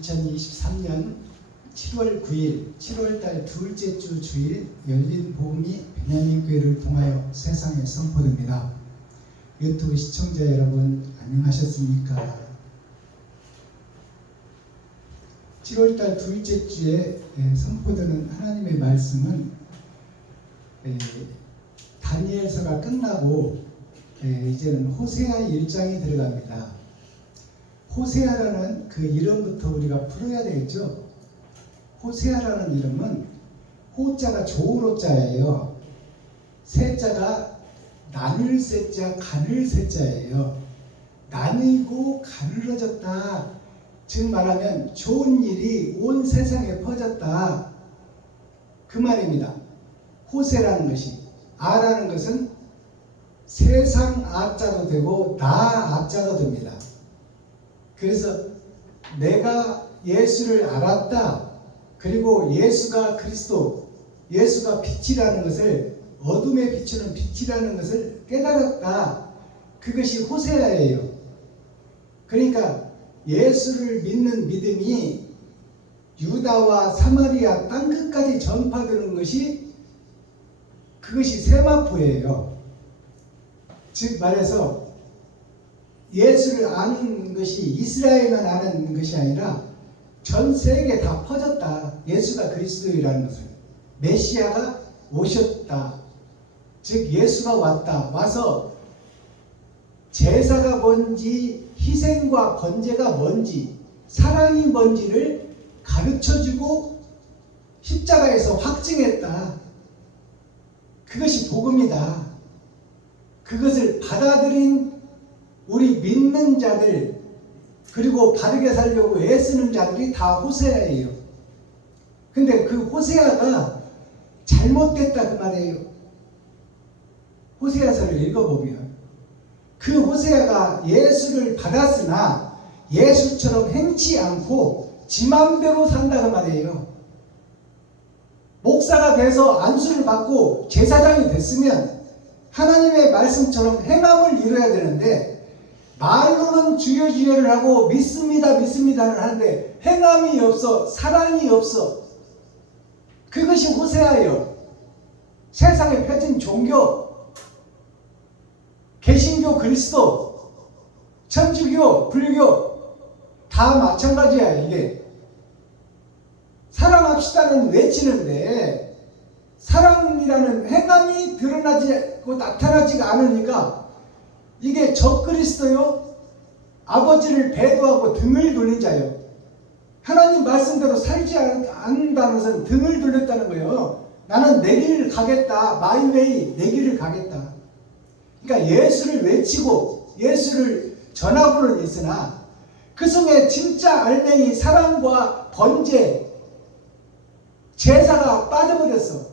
2023년 7월 9일 7월달 둘째 주 주일 열린 복음이 베냐민교회를 통하여 세상에 선포됩니다. 유튜브 시청자 여러분 안녕하셨습니까? 7월달 둘째 주에 선포되는 하나님의 말씀은 다니엘서가 끝나고 이제는 호세아 1장이 들어갑니다. 호세아라는 그 이름부터 우리가 풀어야 되겠죠. 호세아라는 이름은 호자가 좋은 호자예요. 세자가 나눌 세자, 가눌 세자예요. 나뉘고 가눌어졌다. 즉 말하면 좋은 일이 온 세상에 퍼졌다. 그 말입니다. 호세라는 것이, 아라는 것은 세상 아자도 되고 나 아자도 됩니다. 그래서 내가 예수를 알았다. 그리고 예수가 그리스도, 예수가 빛이라는 것을, 어둠에 비추는 빛이라는 것을 깨달았다. 그것이 호세아예요. 그러니까 예수를 믿는 믿음이 유다와 사마리아 땅끝까지 전파되는 것이, 그것이 세마포예요. 즉 말해서 예수를 아는 것이 이스라엘만 아는 것이 아니라 전 세계에 다 퍼졌다. 예수가 그리스도이라는 것을, 메시아가 오셨다. 즉 예수가 왔다. 와서 제사가 뭔지, 희생과 번제가 뭔지, 사랑이 뭔지를 가르쳐주고 십자가에서 확증했다. 그것이 복음이다. 그것을 받아들인 우리 믿는 자들, 그리고 바르게 살려고 애쓰는 자들이 다 호세아예요. 근데 그 호세아가 잘못됐다 그 말이에요. 호세아서를 읽어보면 그 호세아가 예수를 받았으나 예수처럼 행치 않고 지 맘대로 산다 그 말이에요. 목사가 돼서 안수를 받고 제사장이 됐으면 하나님의 말씀처럼 행함을 이뤄야 되는데, 말로는 주여 주여를 하고 믿습니다 믿습니다를 하는데 행함이 없어, 사랑이 없어. 그것이 호세아예요. 세상에 펴진 종교, 개신교, 그리스도, 천주교, 불교 다 마찬가지야. 이게 사랑합시다는 외치는데 사랑이라는 행함이 드러나고 나타나지가 않으니까 이게 적그리스도요, 아버지를 배도하고 등을 돌린 자요. 하나님 말씀대로 살지 않는다는 것은 등을 돌렸다는 거예요. 나는 내 길을 가겠다. 마이웨이, 내 길을 가겠다. 그러니까 예수를 외치고 예수를 전하고는 있으나 그 속에 진짜 알맹이 사랑과 번제, 제사가 빠져버렸어.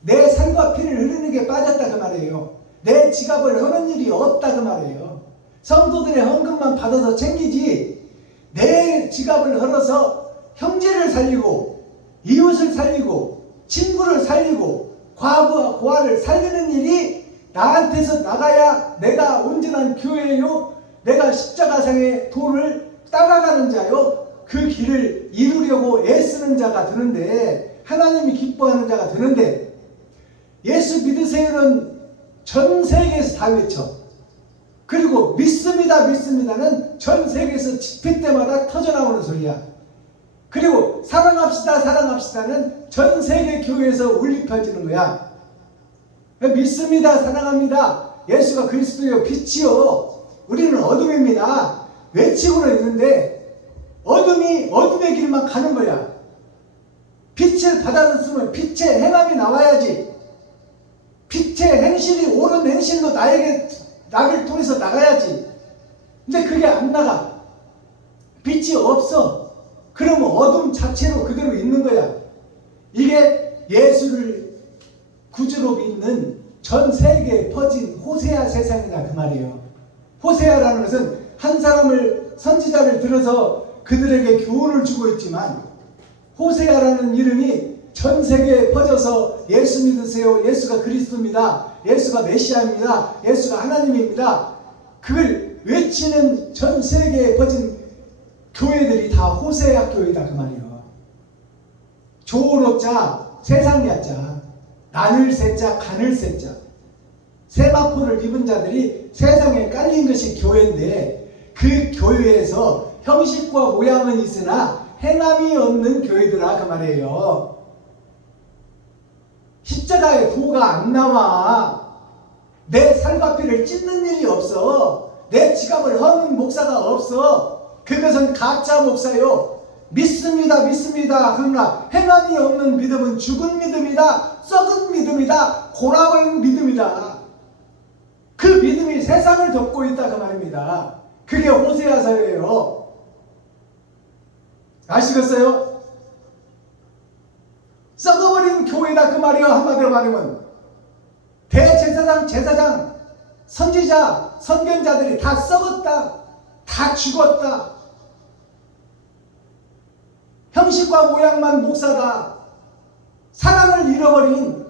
내 살과 피를 흐르는 게 빠졌다 그 말이에요. 내 지갑을 허는 일이 없다 그 말이에요. 성도들의 헌금만 받아서 챙기지, 내 지갑을 헐어서 형제를 살리고 이웃을 살리고 친구를 살리고 과부와 고아를 살리는 일이 나한테서 나가야 내가 온전한 교회요, 내가 십자가상의 도를 따라가는 자요, 그 길을 이루려고 애쓰는 자가 되는데, 하나님이 기뻐하는 자가 되는데, 예수 믿으세요는 전 세계에서 다 외쳐. 그리고 믿습니다 믿습니다는 전 세계에서 집회 때마다 터져나오는 소리야. 그리고 사랑합시다 사랑합시다는 전 세계 교회에서 울려 퍼지는 거야. 믿습니다 사랑합니다, 예수가 그리스도요 빛이요, 우리는 어둠입니다 외치고는 있는데 어둠이 어둠의 길만 가는 거야. 빛을 받아들였으면 빛의 행함이 나와야지. 빛의 행실이 옳은 행실로 나를 통해서 나가야지. 근데 그게 안 나가. 빛이 없어. 그러면 어둠 자체로 그대로 있는 거야. 이게 예수를 구주로 믿는 전 세계에 퍼진 호세아 세상이다 그 말이에요. 호세아라는 것은 한 사람을, 선지자를 들어서 그들에게 교훈을 주고 있지만, 호세아라는 이름이 전 세계에 퍼져서 예수 믿으세요, 예수가 그리스도입니다, 예수가 메시아입니다, 예수가 하나님입니다, 그걸 외치는 전 세계에 퍼진 교회들이 다 호세아 교회다 그 말이에요. 조로자 세상 야자, 나눌 세자 가눌 세자, 세마포를 입은 자들이 세상에 깔린 것이 교회인데 그 교회에서 형식과 모양은 있으나 행함이 없는 교회들아 그 말이에요. 십자가에 도가 안 나와. 내 살과 피를 찢는 일이 없어. 내 지갑을 허는 목사가 없어. 그것은 가짜 목사요. 믿습니다 믿습니다. 그러나 행함이 없는 믿음은 죽은 믿음이다. 썩은 믿음이다. 고라운 믿음이다. 그 믿음이 세상을 덮고 있다 그 말입니다. 그게 호세아서예요. 아시겠어요? 썩어버린 교회다 그 말이에요. 한마디로 말하면 대제사장, 제사장, 선지자, 선견자들이 다 썩었다. 다 죽었다. 형식과 모양만 목사다. 사랑을 잃어버린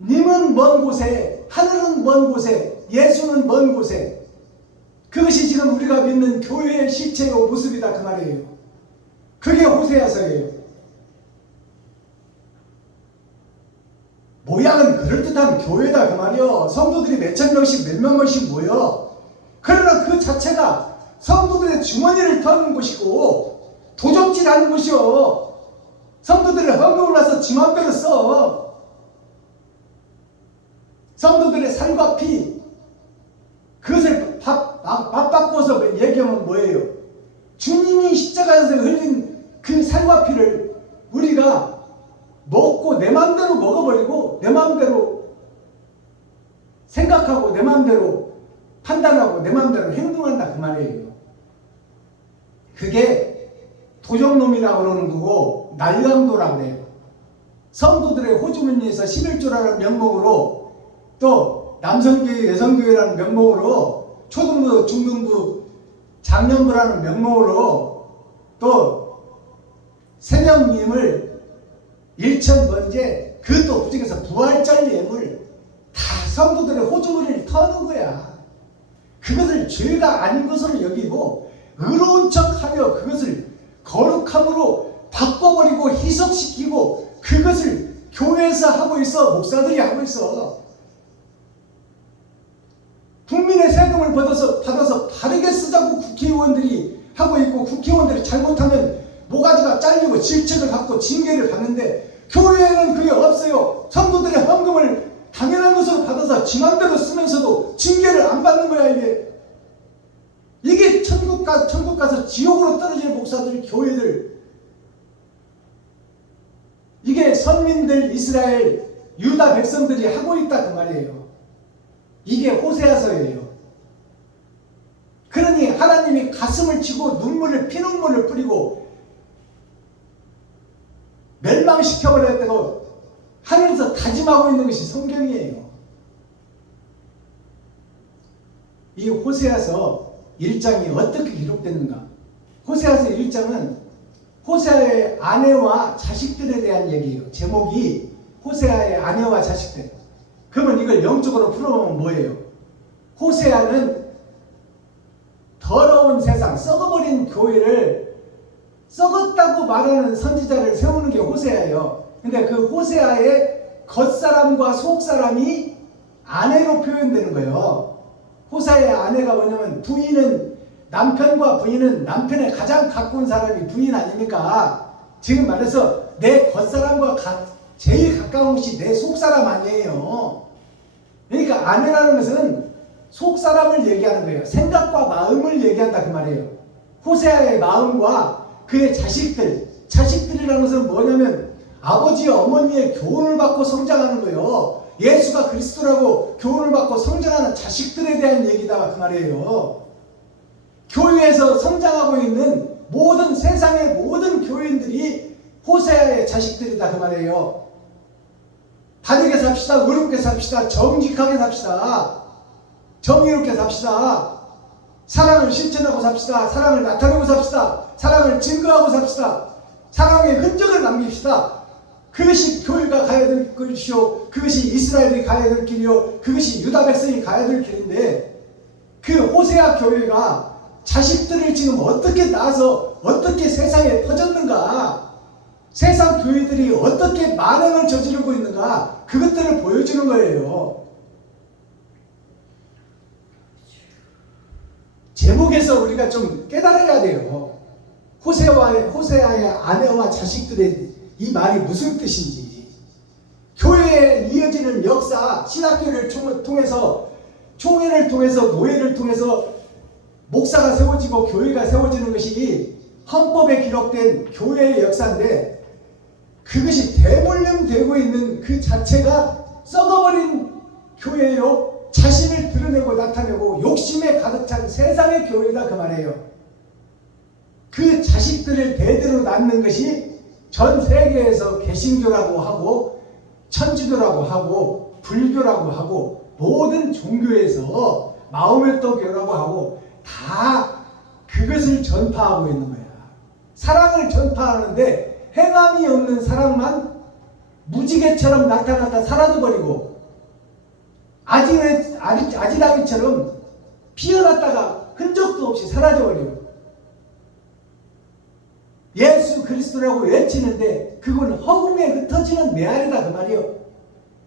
님은 먼 곳에, 하늘은 먼 곳에, 예수는 먼 곳에. 그것이 지금 우리가 믿는 교회의 실체요 모습이다 그 말이에요. 그게 호세아서예요. 모양은 그럴듯한 교회다 그 말이요. 성도들이 몇천 명씩 몇만 명씩 모여. 그러나 그 자체가 성도들의 주머니를 터는 곳이고 도적질하는 곳이요. 성도들의 헌금을 와서 지 맘대로 써. 성도들의 살과 피 그것을 바꿔서 얘기하면 뭐예요? 주님이 십자가에서 흘린 그 살과 피를 우리가 먹고 내 마음대로 먹어버리고 내 마음대로 생각하고 내 마음대로 판단하고 내 마음대로 행동한다 그 말이에요. 그게 도적놈이라고 그러는 거고 날강도라고 그래요. 성도들의 호주머니에서 11조라는 명목으로 또 남성교회 여성교회라는 명목으로 초등부 중등부 장년부라는 명목으로 또 새벽님을 일천번제 그것도 부족해서 부활절 예물 다 성도들의 호주머니를 터는 거야. 그것을 죄가 아닌 것으로 여기고 의로운 척하며 그것을 거룩함으로 바꿔버리고 희석시키고 그것을 교회에서 하고 있어. 목사들이 하고 있어. 국민의 세금을 받아서 바르게 쓰자고 국회의원들이 하고 있고 국회의원들이 잘못하면 모가지가 잘리고 질책을 받고 징계를 받는데 교회에는 그게 없어요. 성도들의 헌금을 당연한 것으로 받아서 지 맘대로 쓰면서도 징계를 안 받는 거야. 이게 천국 가서 지옥으로 떨어질 목사들 교회들, 이게 선민들 이스라엘 유다 백성들이 하고 있다 그 말이에요. 이게 호세아서예요. 그러니 하나님이 가슴을 치고 피눈물을 뿌리고 멸망시켜버렸다고 하늘에서 다짐하고 있는 것이 성경이에요. 이 호세아서 1장이 어떻게 기록됐는가? 호세아서 1장은 호세아의 아내와 자식들에 대한 얘기예요. 제목이 호세아의 아내와 자식들. 그러면 이걸 영적으로 풀어보면 뭐예요? 호세아는 더러운 세상, 썩어버린 교회를 썩었다고 말하는 선지자를 세우는 게 호세아예요. 근데 그 호세아의 겉사람과 속사람이 아내로 표현되는 거예요. 호세아의 아내가 뭐냐면 부인은 남편과 부인은 남편의 가장 가까운 사람이 부인 아닙니까? 지금 말해서 내 겉사람과 제일 가까운 것이 내 속사람 아니에요. 그러니까 아내라는 것은 속사람을 얘기하는 거예요. 생각과 마음을 얘기한다 그 말이에요. 호세아의 마음과 그의 자식들이라는 것은 뭐냐면 아버지 어머니의 교훈을 받고 성장하는 거예요. 예수가 그리스도라고 교훈을 받고 성장하는 자식들에 대한 얘기다 그 말이에요. 교회에서 성장하고 있는 모든 세상의 모든 교인들이 호세아의 자식들이다 그 말이에요. 바르게 삽시다. 의롭게 삽시다. 정직하게 삽시다. 정의롭게 삽시다. 사랑을 실천하고 삽시다. 사랑을 나타내고 삽시다. 사랑을 증거하고 삽시다. 사랑의 흔적을 남깁시다. 그것이 교회가 가야 될 것이요, 그것이 이스라엘이 가야 될 길이요, 그것이 유다 백성이 가야 될 길인데 그 호세아 교회가 자식들을 지금 어떻게 낳아서 어떻게 세상에 퍼졌는가, 세상 교회들이 어떻게 만행을 저지르고 있는가, 그것들을 보여주는 거예요. 제목에서 우리가 좀 깨달아야 돼요. 호세아의 아내와 자식들의 이 말이 무슨 뜻인지. 교회에 이어지는 역사, 신학교를 통해서, 총회를 통해서, 노예를 통해서 목사가 세워지고 교회가 세워지는 것이 헌법에 기록된 교회의 역사인데, 그것이 대물림되고 있는 그 자체가 썩어버린 교회요, 자신을 드러내고 나타내고 욕심에 가득 찬 세상의 교회다, 그 말이에요. 그 자식들을 대대로 낳는 것이 전 세계에서 개신교라고 하고 천주교라고 하고 불교라고 하고 모든 종교에서 마호메토교라고 하고 다 그것을 전파하고 있는 거야. 사랑을 전파하는데 행함이 없는 사랑만 무지개처럼 나타났다 사라져버리고, 아지랑이처럼 피어났다가 흔적도 없이 사라져버리고, 예수 그리스도라고 외치는데 그건 허공에 흩어지는 메아리다, 그 말이요.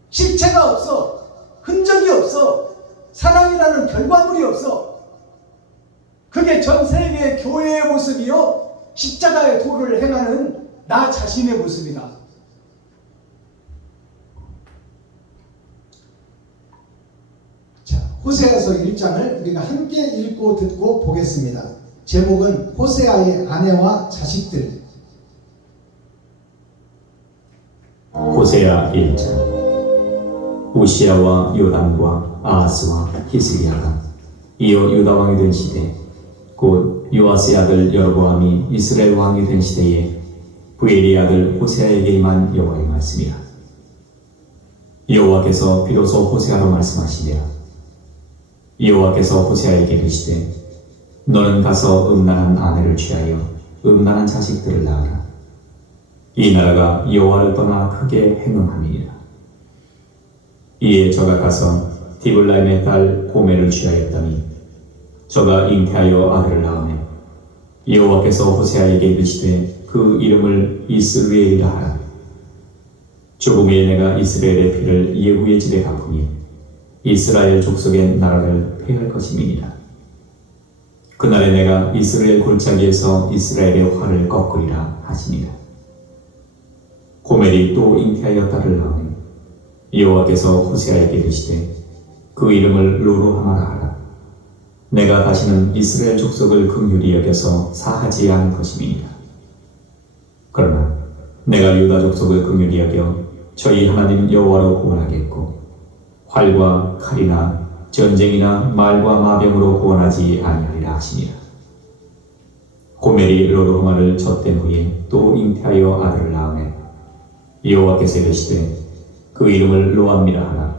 실체가 없어. 흔적이 없어. 사랑이라는 결과물이 없어. 그게 전 세계의 교회의 모습이요, 십자가의 도를 행하는 나 자신의 모습이다. 자, 호세아서 1장을 우리가 함께 읽고 듣고 보겠습니다. 제목은 호세아의 아내와 자식들. 호세아 1장. 우시아와 요담과 아하스와 히스기야가 이어 유다 왕이 된 시대, 곧 요아스의 아들 여로보암이 이스라엘 왕이 된 시대에 부엘의 아들 호세아에게 임한 여호와의 말씀이라. 여호와께서 비로소 호세아로 말씀하시되, 여호와께서 호세아에게 이르시되, 너는 가서 음란한 아내를 취하여 음란한 자식들을 낳으라. 이 나라가 여호와를 떠나 크게 행음함이니라. 이에 저가 가서 디블라임의 딸 고멜을 취하였더니 저가 잉태하여 아들을 낳으며, 여호와께서 호세아에게 이르시되 그 이름을 이스르엘이라 하라. 조금 후에 내가 이스라엘의 피를 예후의 집에 갚으니 이스라엘 족속의 나라를 폐할 것임이니라. 그날에 내가 이스라엘 골짜기에서 이스라엘의 활을 꺾으리라 하시니라. 고멜이 또 잉태하여 딸을 낳으니 여호와께서 호세아에게 이르시되 그 이름을 로로하마라 하라. 내가 다시는 이스라엘 족속을 긍휼히 여겨서 사하지 않을 것임이니라. 그러나 내가 유다 족속을 긍휼히 여겨 저희 하나님 여호와로 구원하겠고, 활과 칼이나 전쟁이나 말과 마병으로 구원하지 아니하리라 하시니라. 고멜이 로로하마를 젖된 후에 또 잉태하여 아들을 낳으며 여호와께서 이르시되 그 이름을 로암미라 하라.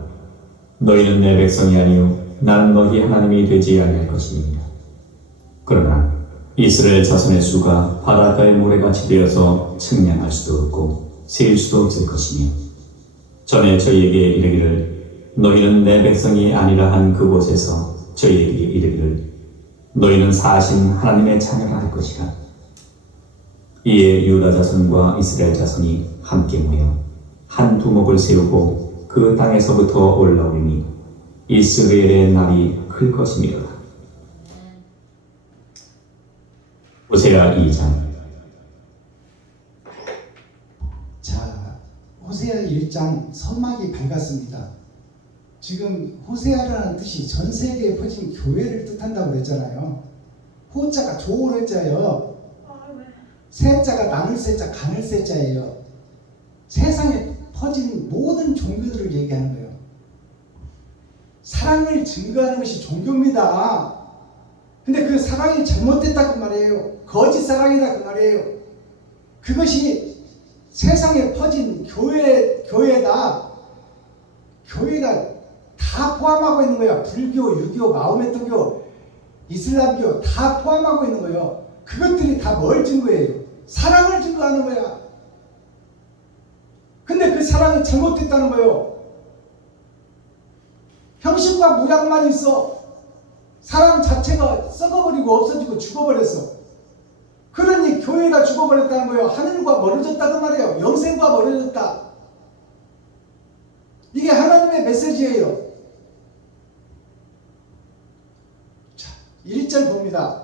너희는 내 백성이 아니요 나는 너희 하나님이 되지 아니할 것입니다. 그러나 이스라엘 자손의 수가 바닷가의 모래같이 되어서 측량할 수도 없고 세일 수도 없을 것이며, 전에 저희에게 이르기를 너희는 내 백성이 아니라 한 그곳에서 저희에게 이르기를 너희는 사신 하나님의 자녀라 할 것이라. 이에 유다 자손과 이스라엘 자손이 함께 모여 한 두목을 세우고 그 땅에서부터 올라오리니 이스라엘의 날이 클 것이니라. 호세아 2장. 자, 호세아 1장 서막이 밝았습니다. 지금 호세아라는 뜻이 전 세계에 퍼진 교회를 뜻한다고 그랬잖아요. 호자가 조를 자예요. 세자가 나눌 세자, 가눌 세자예요. 세상에 퍼진 모든 종교들을 얘기하는 거예요. 사랑을 증거하는 것이 종교입니다. 근데 그 사랑이 잘못됐다 그 말이에요. 거짓 사랑이다 그 말이에요. 그것이 세상에 퍼진 교회다. 교회가 다 포함하고 있는 거야. 불교, 유교, 마호메토교, 이슬람교 다 포함하고 있는 거예요. 그것들이 다 뭘 증거해요? 사랑을 증거하는 거야. 근데 그 사랑이 잘못됐다는 거예요. 형식과 모양만 있어. 사람 자체가 썩어버리고 없어지고 죽어버렸어. 그러니 교회가 죽어버렸다는 거예요. 하늘과 멀어졌다 그 말이에요. 영생과 멀어졌다. 이게 하나님의 메시지예요. 자, 1절 봅니다.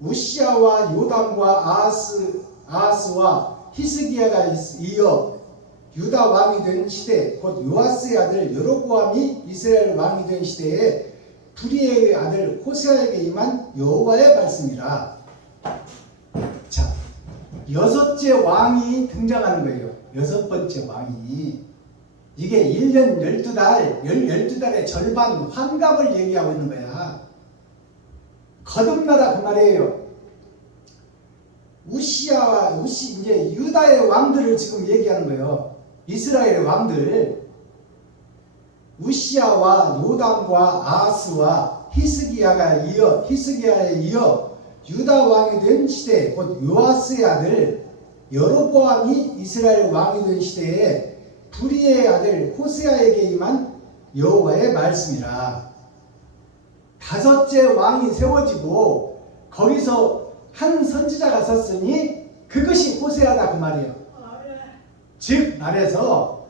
우시아와 요담과 아하스와 히스기야가 이어 유다 왕이 된 시대, 곧 요아스의 아들 여로보암이 이스라엘 왕이 된 시대에 브리에의 아들 호세아에게 임한 여호와의 말씀이라. 자, 여섯째 왕이 등장하는 거예요. 여섯 번째 왕이. 이게 1년 12달, 12달의 절반 환갑을 얘기하고 있는 거야. 거듭나라 그 말이에요. 이제 유다의 왕들을 지금 얘기하는 거예요. 이스라엘의 왕들. 우시아와 요담과 아하스와 히스기야에 이어 유다 왕이 된 시대, 곧 요아스의 아들 여로보암이 이스라엘 왕이 된 시대에 브리의 아들 호세아에게 임한 여호와의 말씀이라. 다섯째 왕이 세워지고 거기서 한 선지자가 섰으니 그것이 호세아다 그 말이에요. 즉 말해서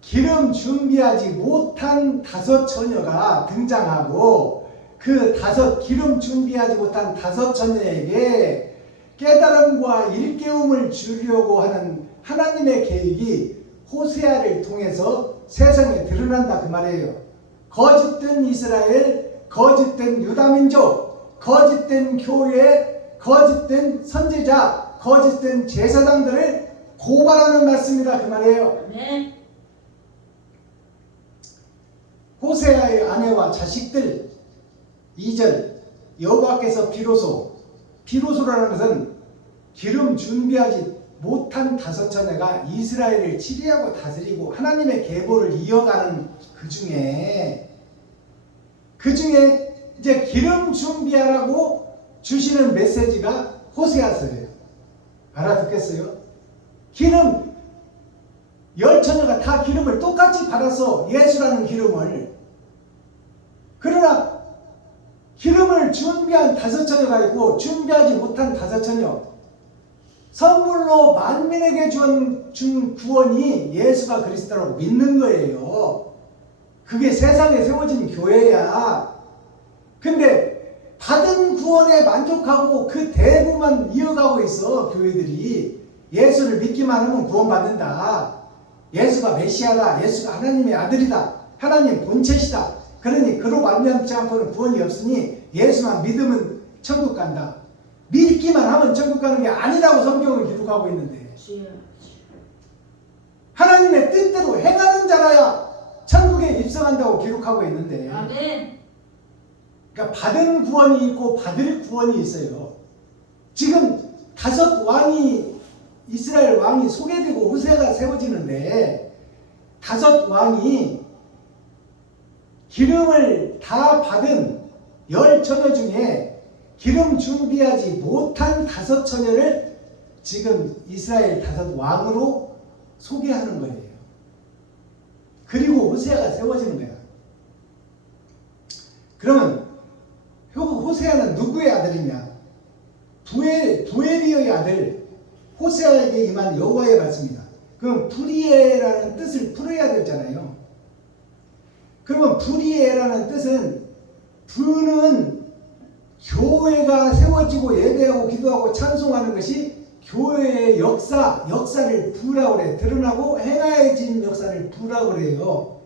기름 준비하지 못한 다섯 처녀가 등장하고 그 기름 준비하지 못한 다섯 처녀에게 깨달음과 일깨움을 주려고 하는 하나님의 계획이 호세아를 통해서 세상에 드러난다 그 말이에요. 거짓된 이스라엘, 거짓된 유다민족, 거짓된 교회, 거짓된 선지자, 거짓된 제사장들을 고발하는 말씀이다 그 말이에요. 네. 호세아의 아내와 자식들. 2절 여호와께서 비로소라는 것은 기름 준비하지 못한 다섯 처녀가 이스라엘을 치리하고 다스리고 하나님의 계보를 이어가는 그 중에 이제 기름 준비하라고 주시는 메시지가 호세아서예요. 알아듣겠어요? 기름, 열 처녀가 다 기름을 똑같이 받아서 예수라는 기름을. 그러나 기름을 준비한 다섯 처녀가 있고 준비하지 못한 다섯 처녀. 선물로 만민에게 준 구원이 예수가 그리스도라고 믿는 거예요. 그게 세상에 세워진 교회야. 근데 받은 구원에 만족하고 그 대부만 이어가고 있어. 교회들이 예수를 믿기만 하면 구원받는다. 예수가 메시아다. 예수가 하나님의 아들이다. 하나님 본체시다. 그러니 그로 말미암지 않고는 구원이 없으니 예수만 믿으면 천국 간다. 믿기만 하면 천국 가는 게 아니라고 성경을 기록하고 있는데, 하나님의 뜻대로 행하는 자라야 천국에 입성한다고 기록하고 있는데, 아멘. 그러니까 받은 구원이 있고 받을 구원이 있어요. 지금 다섯 왕이, 이스라엘 왕이 소개되고 호세아가 세워지는데, 다섯 왕이 기름을 다 받은 열 처녀 중에 기름 준비하지 못한 다섯 처녀를 지금 이스라엘 다섯 왕으로 소개하는 거예요. 그리고 호세아가 세워지는 거야. 그러면 호세아는 누구의 아들이냐? 부엘리의 아들 호세아에게 임한 여호와의 말씀이다. 그럼 브리에라는 뜻을 풀어야 되잖아요. 그러면 브리에라는 뜻은, 부는 교회가 세워지고 예배하고 기도하고 찬송하는 것이 교회의 역사를 부라고 그래. 드러나고 행하여진 역사를 부라고 그래요.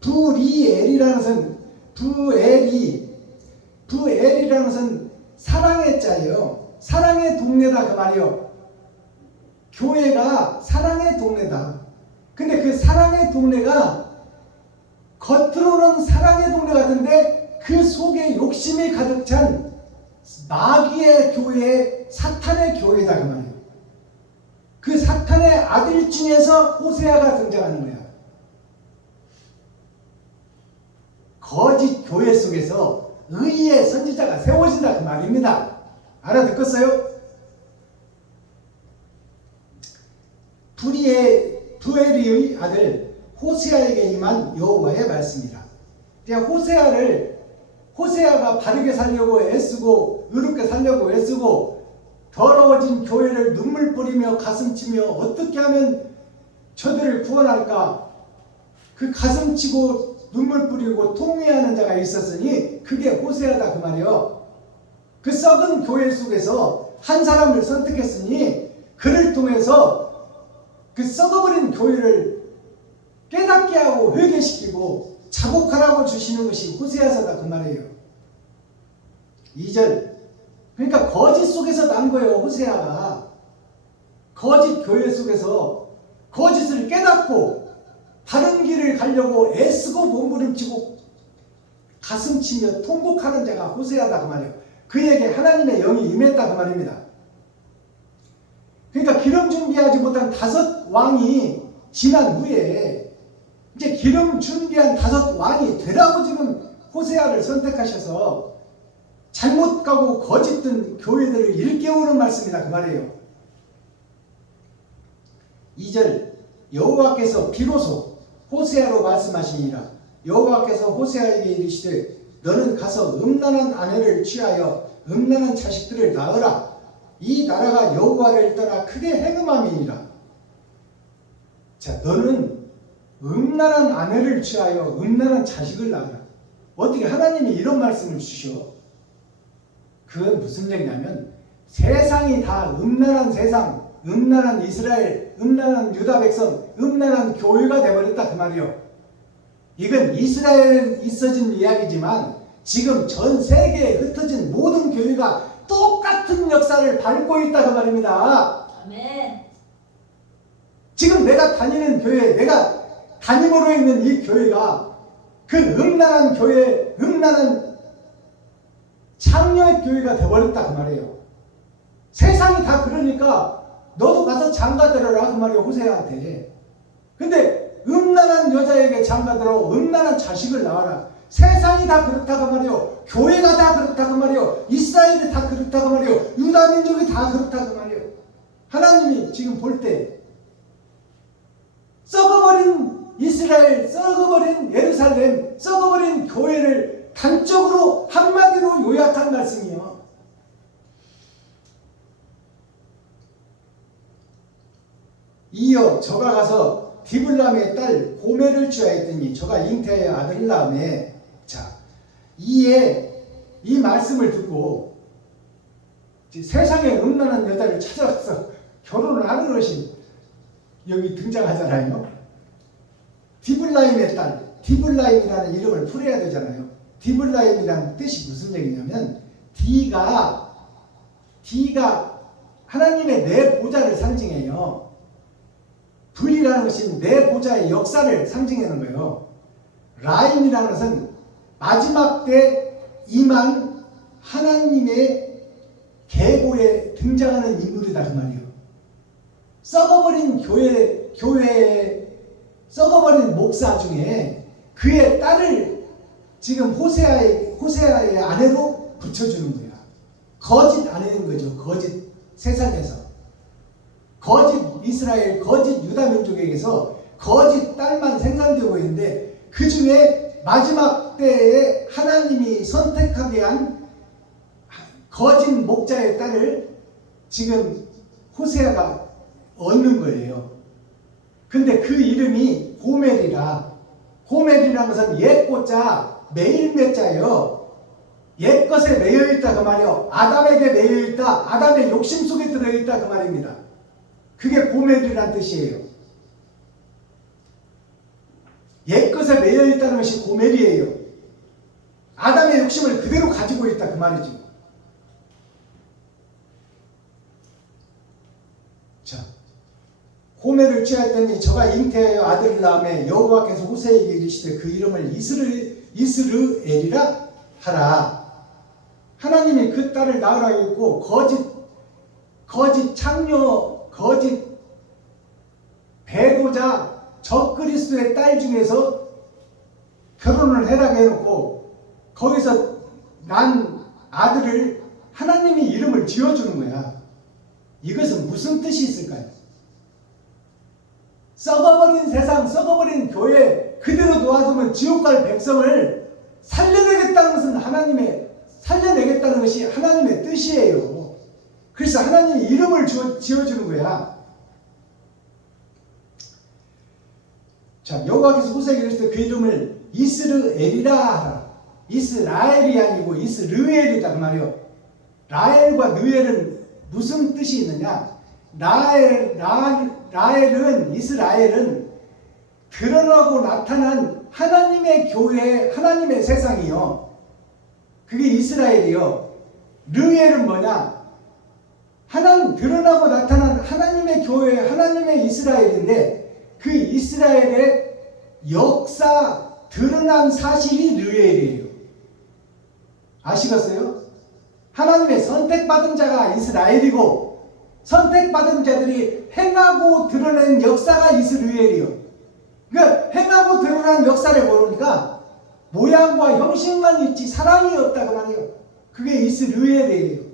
부리엘이라는 것은, 부엘이라는 것은 사랑의 자예요. 사랑의 동네다 그 말이요. 교회가 사랑의 동네다. 근데 그 사랑의 동네가 겉으로는 사랑의 동네 같은데 그 속에 욕심이 가득 찬 마귀의 교회, 사탄의 교회다 그 말이에요. 그 사탄의 아들 중에서 호세아가 등장하는 거야. 거짓 교회 속에서 의의 선지자가 세워진다 그 말입니다. 알아듣겠어요? 부엘리의 아들 호세아에게 임한 여호와의 말씀이라. 호세아를 호세아가 바르게 살려고 애쓰고 의롭게 살려고 애쓰고 더러워진 교회를 눈물 뿌리며 가슴치며 어떻게 하면 저들을 구원할까? 그 가슴치고 눈물 뿌리고 통회하는 자가 있었으니 그게 호세아다 그 말이요. 그 썩은 교회 속에서 한 사람을 선택했으니 그를 통해서 그 썩어버린 교회를 깨닫게 하고 회개시키고 자복하라고 주시는 것이 호세아서다 그 말이에요. 2절. 그러니까 거짓 속에서 난 거예요. 호세아가 거짓 교회 속에서 거짓을 깨닫고 바른 길을 가려고 애쓰고 몸부림치고 가슴치며 통곡하는 자가 호세아다 그 말이에요. 그에게 하나님의 영이 임했다 그 말입니다. 그러니까 기름 준비하지 못한 5 왕이 지난 후에 이제 기름 준비한 5 왕이 되라고 지금 호세아를 선택하셔서 잘못 가고 거짓된 교회들을 일깨우는 말씀이다 그 말이에요. 2절. 여호와께서 비로소 호세아로 말씀하시니라. 여호와께서 호세아에게 이르시되 너는 가서 음란한 아내를 취하여 음란한 자식들을 낳으라. 이 나라가 여호와를 떠나 크게 행음함이니라. 자, 너는 음란한 아내를 취하여 음란한 자식을 낳으라. 어떻게 하나님이 이런 말씀을 주셔? 그건 무슨 얘기냐면 세상이 다 음란한 세상, 음란한 이스라엘, 음란한 유다 백성, 음란한 교회가 되어버렸다 그 말이요. 이건 이스라엘에 있어진 이야기지만 지금 전 세계에 흩어진 모든 교회가 똑같은 역사를 밟고 있다 그 말입니다. 아멘. 지금 내가 다니는 교회, 내가 담임으로 있는 이 교회가 그 음란한 교회, 음란한 창녀의 교회가 되어버렸다 그 말이에요. 세상이 다 그러니까 너도 가서 장가들어라 그 말이에요. 호세아한테. 근데 음란한 여자에게 장가들어 음란한 자식을 낳아라. 세상이 다 그렇다 그 말이에요. 교회가 다 그렇다 그 말이에요. 이스라엘이 다 그렇다 그 말이에요. 유다 민족이 다 그렇다 그 말이에요. 하나님이 지금 볼 때 썩어버린 이스라엘, 썩어버린 예루살렘, 썩어버린 교회를 단적으로 한마디로 요약한 말씀이요. 이어 저가 가서 디블람의 딸 고멜을 취하였더니 저가 잉태하여 아들을 낳으매. 자, 이에 이 말씀을 듣고 세상에 음란한 여자를 찾아가서 결혼을 하는 것이 여기 등장하잖아요. 디블라임의 딸, 디블라임이라는 이름을 풀어야 되잖아요. 디블라임이라는 뜻이 무슨 얘기냐면 D가 하나님의 내 보좌를 상징해요. 불이라는 것이 내 보좌의 역사를 상징하는 거예요. 라임이라는 것은 마지막 때 임한 하나님의 계보에 등장하는 인물이다 그 말이에요. 썩어버린 썩어버린 목사 중에 그의 딸을 지금 호세아의 아내로 붙여주는 거야. 거짓 아내인 거죠. 거짓 세상에서. 거짓 이스라엘, 거짓 유다 민족에게서 거짓 딸만 생산되고 있는데 그 중에 마지막 때에 하나님이 선택하게 한 거짓 목자의 딸을 지금 호세아가 얻는 거예요. 근데 그 이름이 고멜이라. 고멜이라는 것은 옛꽃자 매일매자예요. 옛것에 매여있다 그 말이요. 아담에게 매여있다. 아담의 욕심 속에 들어있다 그 말입니다. 그게 고멜이란 뜻이에요. 옛것에 매여있다는 것이 고멜이에요. 아담의 욕심을 그대로 가지고 있다 그 말이죠. 자, 고멜을 취하였더니 저가 잉태하여 아들을 낳으매 여호와께서 호세에게 이르시되 그 이름을 이스르엘이라 하라. 하나님이 그 딸을 낳으라 했고 거짓 창녀, 거짓 배도자 적그리스도의 딸 중에서 결혼을 해라고 해놓고 거기서 난 아들을 하나님이 이름을 지어주는 거야. 이것은 무슨 뜻이 있을까요? 썩어버린 세상, 썩어버린 교회 그대로 놓아두면 지옥 갈 백성을 살려내겠다 죽겠다는 것은 하나님의 살려내겠다는 것이 하나님의 뜻이에요. 그래서 하나님이 이름을 지어주는 거야. 자, 여호와께서 모세에게 이르시되 그 이름을 이스르엘이라 하라. 이스라엘이 아니고 이스르엘이다 그 말이요. 라엘과 느엘은 무슨 뜻이 있느냐? 라엘은 이스라엘은 드러나고 나타난 하나님의 교회, 하나님의 세상이요. 그게 이스라엘이요. 느엘은 뭐냐? 드러나고 나타난 하나님의 교회, 하나님의 이스라엘인데 그 이스라엘의 역사, 드러난 사실이 느엘이에요. 아시겠어요? 하나님의 선택받은 자가 이스라엘이고 선택받은 자들이 행하고 드러낸 역사가 이스라엘이요. 그러니까 행하고 드러난 역사를 모르니까 모양과 형식만 있지 사랑이 없다고 말해요. 그게 이스라엘이에요.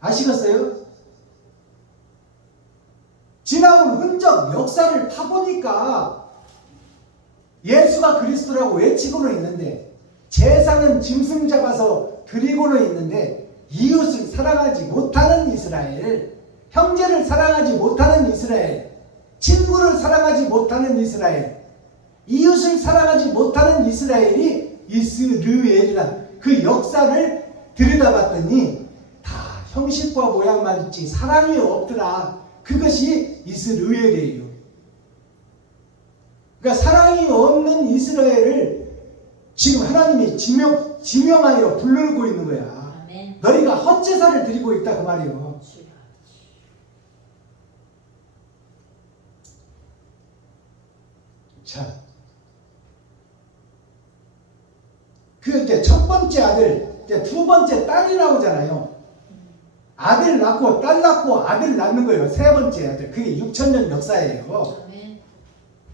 아시겠어요? 지나온 흔적, 역사를 파보니까 예수가 그리스도라고 외치고는 있는데 제사는 짐승 잡아서 드리고는 있는데 이웃을 사랑하지 못하는 이스라엘, 형제를 사랑하지 못하는 이스라엘, 친구를 사랑하지 못하는 이스라엘, 이웃을 사랑하지 못하는 이스라엘이 이스라엘이란 그 역사를 들여다봤더니 다 형식과 모양만 있지 사랑이 없더라. 그것이 이스라엘이에요. 그러니까 사랑이 없는 이스라엘을 지금 하나님이 지명하여 부르고 있는 거야. 아멘. 너희가 헛제사를 드리고 있다 그 말이요. 자, 그 이제 첫 번째 아들, 이제 두 번째 딸이 나오잖아요. 아들 낳고 딸 낳고 아들 낳는 거예요. 세 번째 아들. 그게 6,000년 역사예요. 아멘.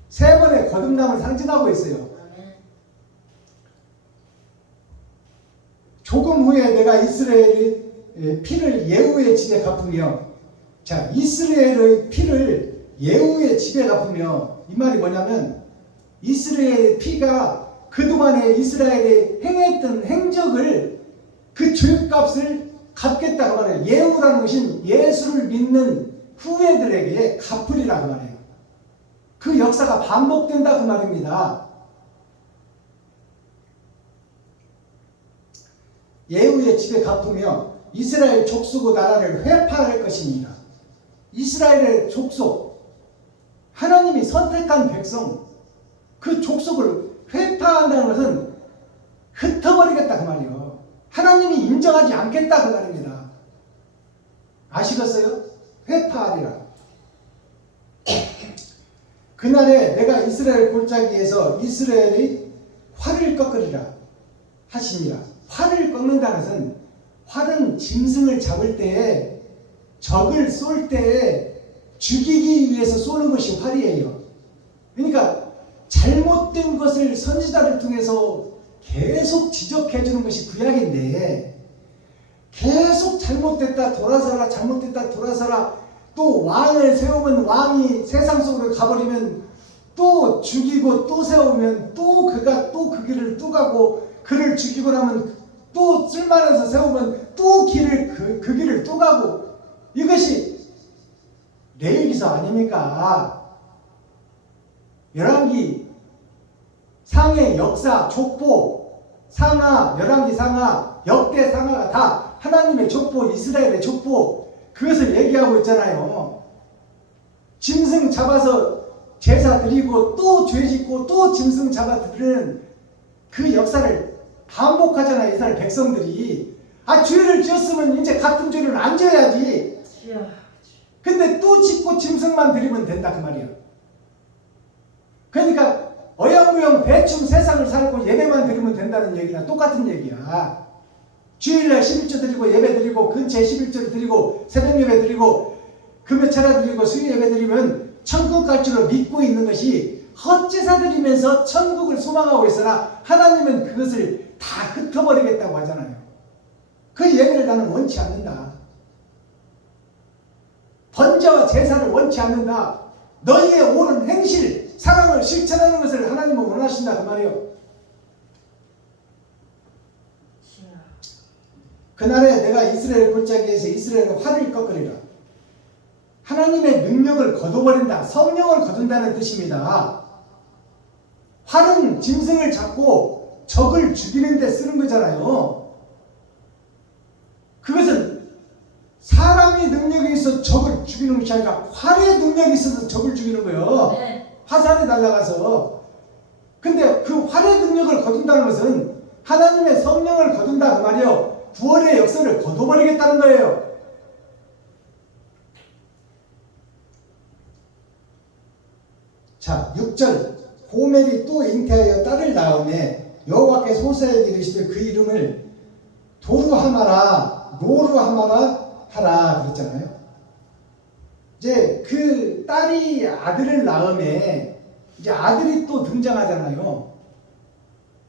세 번의 거듭남을 상징하고 있어요. 아멘. 조금 후에 내가 이스라엘의 피를 예후의 집에 갚으며, 자, 이스라엘의 피를 예후의 집에 갚으며, 이 말이 뭐냐면 이스라엘의 피가 그동안에 이스라엘이 행했던 행적을 그 죄값을 갚겠다고 말해요. 예후라는 것은 예수를 믿는 후예들에게 갚으리라고 말해요. 그 역사가 반복된다 그 말입니다. 예후의 집에 갚으며 이스라엘 족속의 나라를 회파할 것입니다. 이스라엘의 족속, 하나님이 선택한 백성, 그 족속을 회파한다는 것은 흩어버리겠다 그 말이에요. 하나님이 인정하지 않겠다 그 말입니다. 아시겠어요? 회파하리라. 그날에 내가 이스라엘 골짜기에서 이스라엘의 활을 꺾으리라 하시니라. 활을 꺾는다는 것은, 활은 짐승을 잡을 때에, 적을 쏠 때에 죽이기 위해서 쏘는 것이 활이에요. 그러니까 잘못된 것을 선지자를 통해서 계속 지적해 주는 것이 구약인데, 계속 잘못됐다 돌아서라, 잘못됐다 돌아서라, 또 왕을 세우면 왕이 세상 속으로 가버리면 또 죽이고 또 세우면 또 그가 또 그 길을 또 가고, 그를 죽이고 나면 또 쓸만해서 세우면 또 그 길을 또 가고, 이것이 레위기서 아닙니까? 열왕기 상의 역사, 족보, 상하, 열왕기 상하, 역대 상하가 다 하나님의 족보, 이스라엘의 족보, 그것을 얘기하고 있잖아요. 짐승 잡아서 제사 드리고 또 죄 짓고 또 짐승 잡아 드리는 그 역사를 반복하잖아요. 이스라엘 백성들이. 아, 죄를 지었으면 이제 같은 죄를 안 지어야지. 근데 또 짓고 짐승만 드리면 된다 그 말이에요. 그러니까 어영부영 대충 세상을 살고 예배만 드리면 된다는 얘기나 똑같은 얘기야. 주일날 11조 드리고 예배 드리고 근처에 11조를 드리고 새벽 예배 드리고 금요 차례 드리고 수요 예배 드리면 천국 갈 줄로 믿고 있는 것이 헛제사 드리면서 천국을 소망하고 있으나 하나님은 그것을 다 흩어버리겠다고 하잖아요. 그 예배를 나는 원치 않는다. 번제와 제사를 원치 않는다. 너희의 옳은 행실, 사랑을 실천하는 것을 하나님은 원하신다 그 말이에요. 그날에 내가 이스라엘 골짜기에서 이스라엘의 활을 꺾으리라. 하나님의 능력을 거둬버린다. 성령을 거둔다는 뜻입니다. 활은 짐승을 잡고 적을 죽이는 데 쓰는 거잖아요. 그것은 사람이 능력이 있어 적을 죽이는 것이 아니라 활의 능력이 있어서 적을 죽이는 거예요. 화살이 날아가서. 근데 그 활의 능력을 거둔다는 것은 하나님의 성령을 거둔다 그 말이요. 구원의 역사를 거둬버리겠다는 거예요. 자, 6절. 고멜이 또 잉태하여 딸을 낳음에 여호와께서 호세에게 이르시되 그 이름을 도루하마라 노루하마라 하라 그랬잖아요. 이제 그 딸이 아들을 낳음에 이제 아들이 또 등장하잖아요.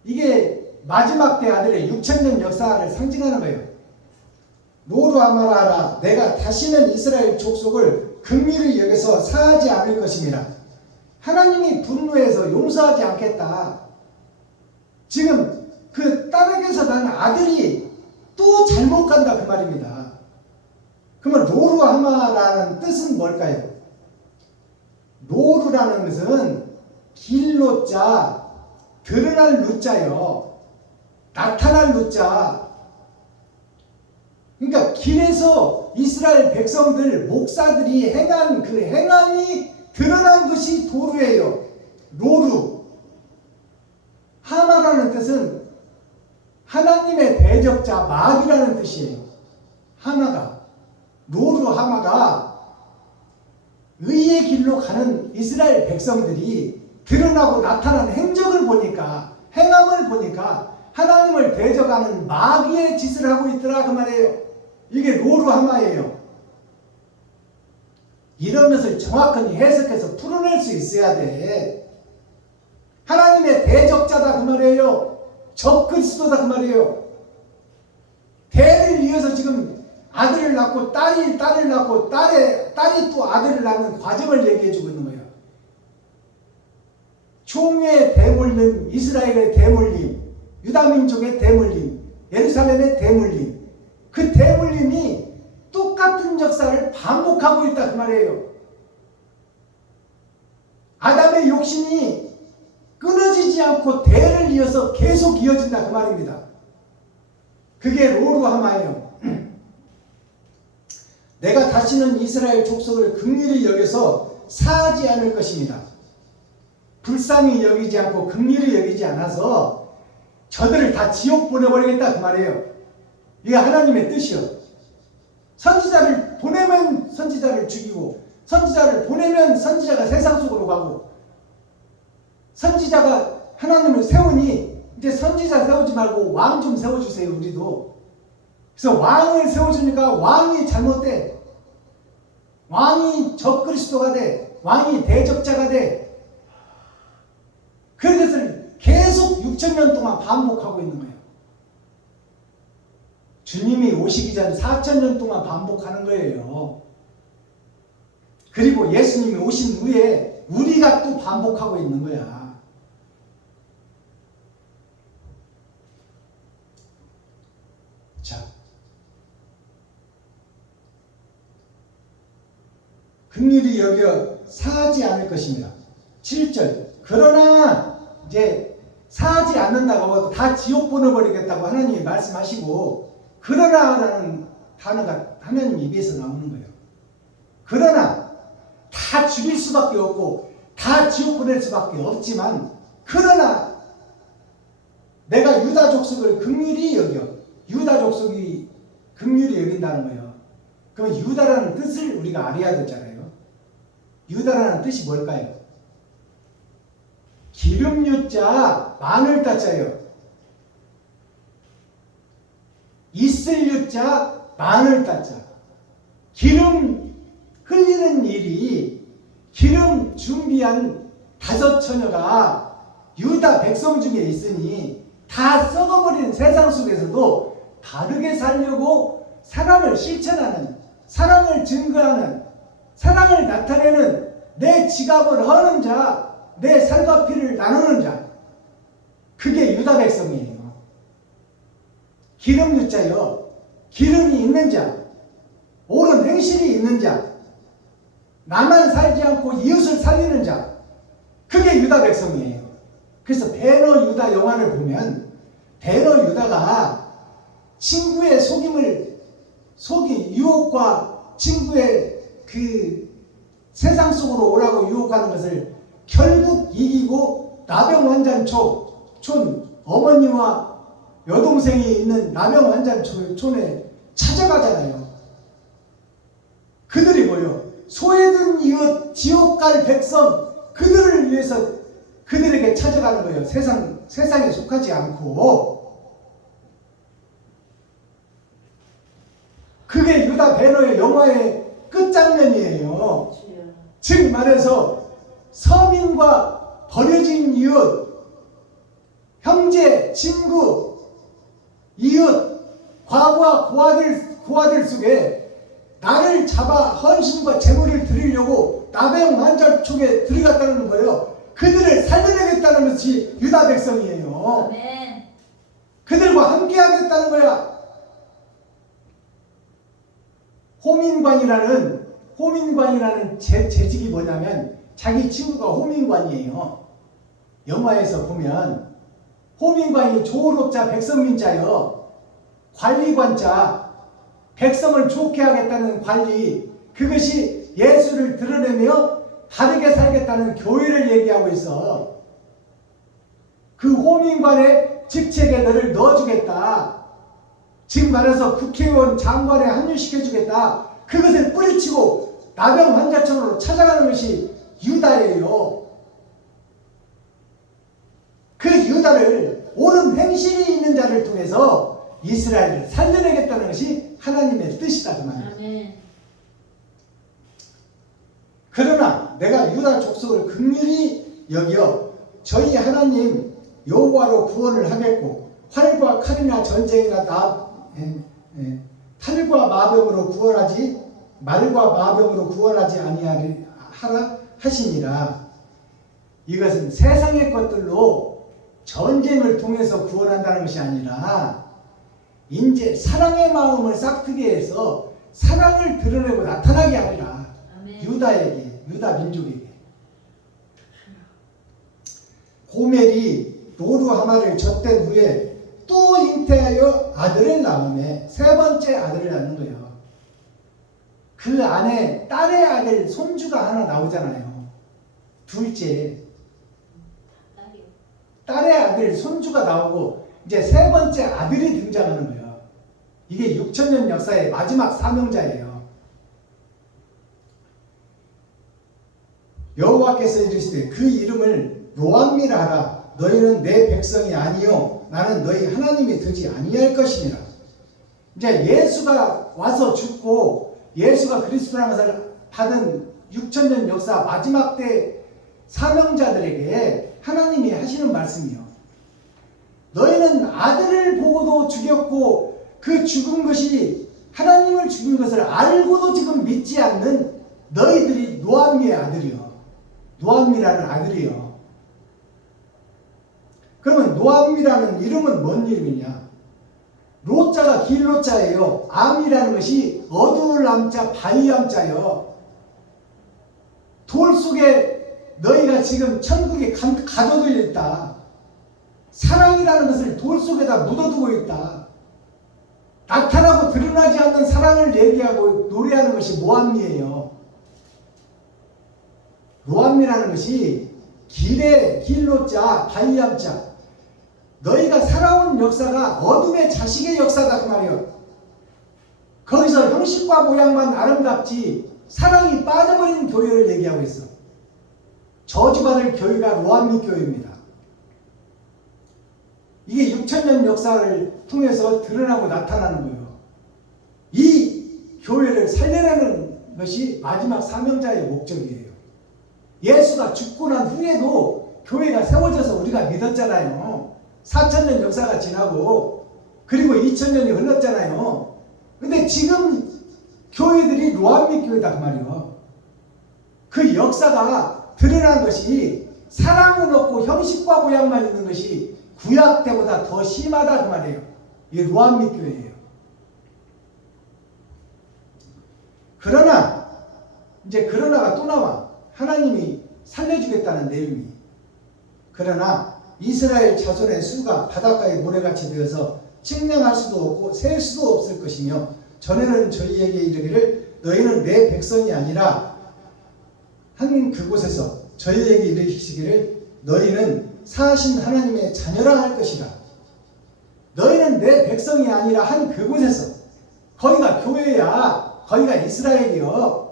이게 마지막 때 아들의 6,000년 역사를 상징하는 거예요. 노루하마라 하라. 내가 다시는 이스라엘 족속을 긍휼히 여겨서 사하지 않을 것입니다. 하나님이 분노해서 용서하지 않겠다. 지금 그 딸에게서 난 아들이 또 잘못 간다 그 말입니다. 그러면 노루하마라는 뜻은 뭘까요? 노루라는 것은 길로자, 드러날 루자요. 나타날 루자. 그러니까 길에서 이스라엘 백성들, 목사들이 행한 그 행함이 드러난 것이 도루예요. 노루. 하마라는 뜻은 하나님의 대적자 마귀라는 뜻이에요. 하마가. 노루 하마가 의의 길로 가는 이스라엘 백성들이 드러나고 나타난 행적을 보니까, 행함을 보니까 하나님을 대적하는 마귀의 짓을 하고 있더라 그 말이에요. 이게 노루 하마예요. 이런 것을 정확하게 해석해서 풀어낼 수 있어야 돼. 하나님의 대적자다 그 말이에요. 적그리스도다 그 말이에요. 대를 이어서 지금 아들을 낳고 딸이 딸을 낳고 딸이 또 아들을 낳는 과정을 얘기해 주고 있는 거예요. 총회의 대물림, 이스라엘의 대물림, 유다민족의 대물림, 예루살렘의 대물림. 그 대물림이 똑같은 역사를 반복하고 있다 그 말이에요. 아담의 욕심이 끊어지지 않고 대를 이어서 계속 이어진다 그 말입니다. 그게 로루하마예요. 내가 다시는 이스라엘 족속을 긍휼히 여겨서 사하지 않을 것입니다. 불쌍히 여기지 않고 긍휼히 여기지 않아서 저들을 다 지옥 보내버리겠다 그 말이에요. 이게 하나님의 뜻이요. 선지자를 보내면 선지자를 죽이고, 선지자를 보내면 선지자가 세상 속으로 가고, 선지자가 하나님을 세우니 이제 선지자 세우지 말고 왕 좀 세워주세요 우리도. 그래서 왕을 세워주니까 왕이 잘못돼. 왕이 적그리스도가 돼. 왕이 대적자가 돼. 그것을 계속 6,000년 동안 반복하고 있는 거예요. 주님이 오시기 전 4,000년 동안 반복하는 거예요. 그리고 예수님이 오신 후에 우리가 또 반복하고 있는 거야. 자, 긍휼히 여겨 사하지 않을 것입니다. 7절. 그러나 이제 사하지 않는다고 다 지옥 보내버리겠다고 하나님이 말씀하시고, 그러나라는 단어가 하나님 입에서 나오는 거예요. 그러나 다 죽일 수밖에 없고 다 지옥 보낼 수밖에 없지만, 그러나 내가 유다 족속을 긍휼히 여겨. 유다 족속이 긍휼히 여긴다는 거예요. 그럼 유다라는 뜻을 우리가 알아야 되잖아요. 유다라는 뜻이 뭘까요? 기름 유자 마늘 따자예요. 있을 유자 마늘 따자. 기름 흘리는 일이, 기름 준비한 5 처녀가 유다 백성 중에 있으니 다 썩어버린 세상 속에서도 다르게 살려고 사랑을 실천하는, 사랑을 증거하는, 사랑을 나타내는, 내 지갑을 허는 자, 내 살과 피를 나누는 자, 그게 유다 백성이에요. 기름 유자요. 기름이 있는 자, 옳은 행실이 있는 자, 나만 살지 않고 이웃을 살리는 자, 그게 유다 백성이에요. 그래서 배너 유다 영화를 보면 배너 유다가 친구의 유혹과 친구의 그 세상 속으로 오라고 유혹하는 것을 결국 이기고 나병완잔촌 어머니와 여동생이 있는 나병완잔촌에 찾아가잖아요. 그들이 뭐요? 소외된 이웃, 지옥 갈 백성, 그들을 위해서 그들에게 찾아가는 거예요. 세상에 속하지 않고. 그게 유다 배너의 영화의 끝장면이에요. 즉 말해서 서민과 버려진 이웃, 형제, 친구, 이웃, 과부와 고아들 속에 나를 잡아 헌신과 재물을 드리려고 나병완잔촌에 들어갔다는 거예요. 그들을 살려내겠다는 것이 유다 백성이에요. 아멘. 그들과 함께 하겠다는 거야. 호민관이라는 재직이 뭐냐면 자기 친구가 호민관이에요. 영화에서 보면 호민관이 조업자 백성민자여, 관리관자, 백성을 좋게 하겠다는 관리, 그것이 예수를 드러내며 바르게 살겠다는 교회를 얘기하고 있어. 그 호민관의 직책에 너를 넣어주겠다. 지금 말해서 국회의원 장관에 합류시켜주겠다. 그것을 뿌리치고 나병환자촌으로 찾아가는 것이 유다예요. 그 유다를 옳은 행실이 있는 자를 통해서 이스라엘을 살려내겠다는 것이 하나님의 뜻이다 그 말이에요. 아멘. 그러나 내가 유다 족속을 긍휼히 여겨 저희 하나님 여호와로 구원을 하겠고 활과 칼이나 전쟁이나 탈과 마병으로 구원하지 말과 마병으로 구원하지 아니하라 하시니라. 이것은 세상의 것들로 전쟁을 통해서 구원한다는 것이 아니라 이제 사랑의 마음을 싹트게 해서 사랑을 드러내고 나타나게 하리라. 아멘. 유다에게, 유다 민족에게. 고멜이 로루하마를 젖된 후에 또 잉태하여 아들을 낳음에 세 번째 아들을 낳는 거예요. 그 안에 딸의 아들 손주가 하나 나오잖아요. 둘째 딸이요. 딸의 아들 손주가 나오고 이제 세 번째 아들이 등장하는 거예요. 이게 6천년 역사의 마지막 사명자예요. 여호와께서 이르시되 그 이름을 로암미라 하라. 너희는 내 백성이 아니요 나는 너희 하나님이 되지 아니할 것이니라. 이제 예수가 와서 죽고 예수가 그리스도라는 것을 받은 6천년 역사 마지막 때 사명자들에게 하나님이 하시는 말씀이요. 너희는 아들을 보고도 죽였고 그 죽은 것이 하나님을 죽인 것을 알고도 지금 믿지 않는 너희들이 노암미의 아들이요. 노암미라는 아들이요. 그러면 노암미라는 이름은 뭔 이름이냐? 로자가 길로자예요. 암이라는 것이 어두울 암자, 바위 암자요. 돌 속에 너희가 지금 천국에 가둬져 있다. 사랑이라는 것을 돌 속에다 묻어두고 있다. 나타나고 드러나지 않는 사랑을 얘기하고 노래하는 것이 모함미예요. 모함미라는 것이 길로자, 바위 암자. 너희가 살아온 역사가 어둠의 자식의 역사다 그 말이요. 거기서 형식과 모양만 아름답지 사랑이 빠져버린 교회를 얘기하고 있어. 저주받을 교회가 로암미 교회입니다. 이게 6천년 역사를 통해서 드러나고 나타나는 거예요. 이 교회를 살려내는 것이 마지막 사명자의 목적이에요. 예수가 죽고 난 후에도 교회가 세워져서 우리가 믿었잖아요. 4천년 역사가 지나고 그리고 2000년이 흘렀잖아요. 근데 지금 교회들이 로암미 교회다 그 말이에요. 그 역사가 드러난 것이 사랑은 없고 형식과 모양만 있는 것이 구약 때보다 더 심하다 그 말이에요. 이게 로암미 교회예요. 그러나가 또 나와. 하나님이 살려주겠다는 내용이. 그러나 이스라엘 자손의 수가 바닷가의 모래같이 되어서 측량할 수도 없고 셀 수도 없을 것이며 전에는 저희에게 이르기를 너희는 내 백성이 아니라 한 그곳에서 저희에게 이르시기를 너희는 사신 하나님의 자녀라 할 것이라. 너희는 내 백성이 아니라 한 그곳에서, 거기가 교회야. 거기가 이스라엘이요.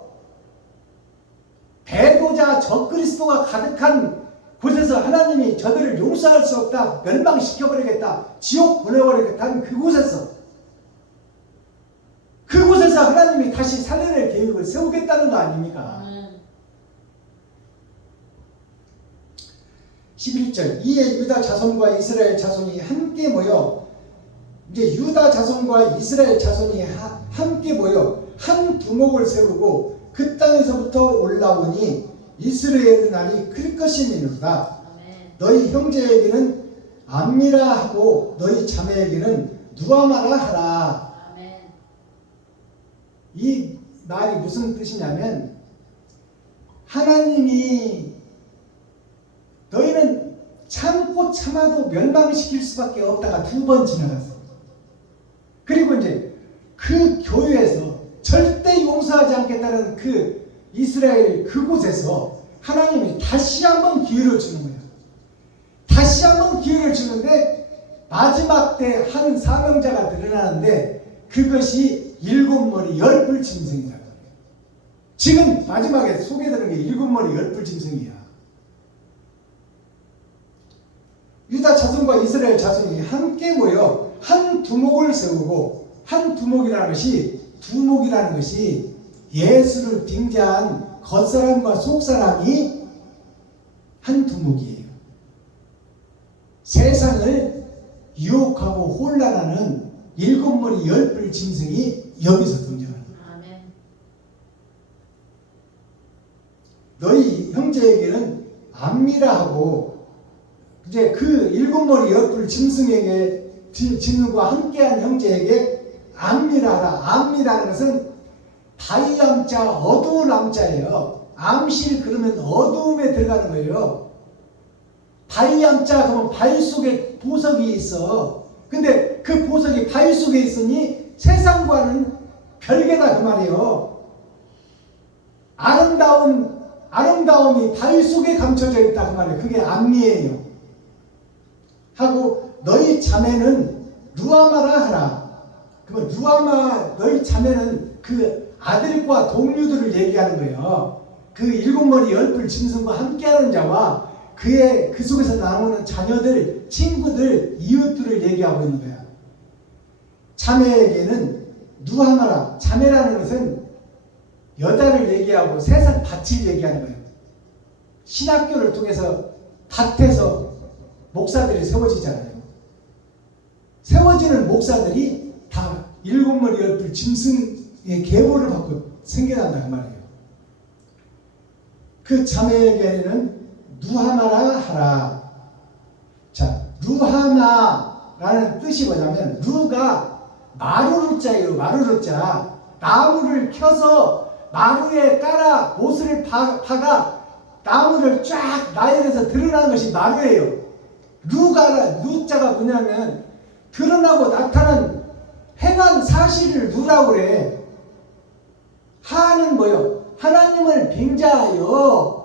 배도자 적그리스도가 가득한 곳에서 하나님이 저들을 용서할 수 없다, 멸망시켜버리겠다, 지옥 보내버리겠다 한 그곳에서 하나님이 다시 살려낼 계획을 세우겠다는 거 아닙니까? 11절 이에 유다 자손과 이스라엘 자손이 함께 모여, 이제 유다 자손과 이스라엘 자손이 함께 모여 한 두목을 세우고 그 땅에서부터 올라오니 이스라엘의 날이 클 것이니로다. 너희 형제에게는 암미라 하고 너희 자매에게는 누아마라 하라. 이 말이 무슨 뜻이냐면 하나님이 너희는 참고 참아도 멸망시킬 수밖에 없다가 2번 지나갔어. 그리고 이제 그 교회에서 절대 용서하지 않겠다는 그 이스라엘 그곳에서 하나님이 다시 한번 기회를 주는 거예요. 다시 한번 기회를 주는데 마지막 때 한 사명자가 드러나는데 그것이 7머리 10뿔 짐승이다. 지금 마지막에 소개되는 게 7머리 10뿔 짐승이야. 유다 자손과 이스라엘 자손이 함께 모여 한 두목을 세우고, 한 두목이라는 것이 예수를 빙자한 겉사람과 속사람이 한 두목이에요. 세상을 유혹하고 혼란하는 7머리 10뿔 짐승이 여기서 등장합니다. 너희 형제에게는 암미라 하고, 이제 그 7머리 10뿔 짐승과 함께한 형제에게 암미라 하라. 암미라는 것은 바이암자 어두운 암자예요. 암실 그러면 어두움에 들어가는 거예요. 바이암자 그러면 바위 속에 보석이 있어. 근데 그 보석이 바위 속에 있으니 세상과는 별개다 그 말이에요. 아름다움이 바위 속에 감춰져 있다 그 말이에요. 그게 암미예요. 하고 너희 자매는 루아마라 하라. 그러면 루아마, 너희 자매는 그 아들과 동료들을 얘기하는 거예요. 그 7머리 10뿔 짐승과 함께하는 자와 그 속에서 나오는 자녀들, 친구들, 이웃들을 얘기하고 있는 거야. 자매에게는 누아마라. 자매라는 것은 여자를 얘기하고 세상 밭을 얘기하는 거예요. 신학교를 통해서 밭에서 목사들이 세워지잖아요. 세워지는 목사들이 다 7머리 10뿔 짐승의 계보를 받고 생겨난다 그 말이에요. 그 자매에게는 누하마라 하라. 자, 루하마라는 뜻이 뭐냐면 루가 마루루자예요. 마루루자. 나무를 켜서 마루에 깔아 못을 파가 나무를 쫙 나열해서 드러나는 것이 마루예요. 루자가 뭐냐면 드러나고 나타난 행한 사실을 루라고 그래. 하는 뭐요? 하나님을 빙자하여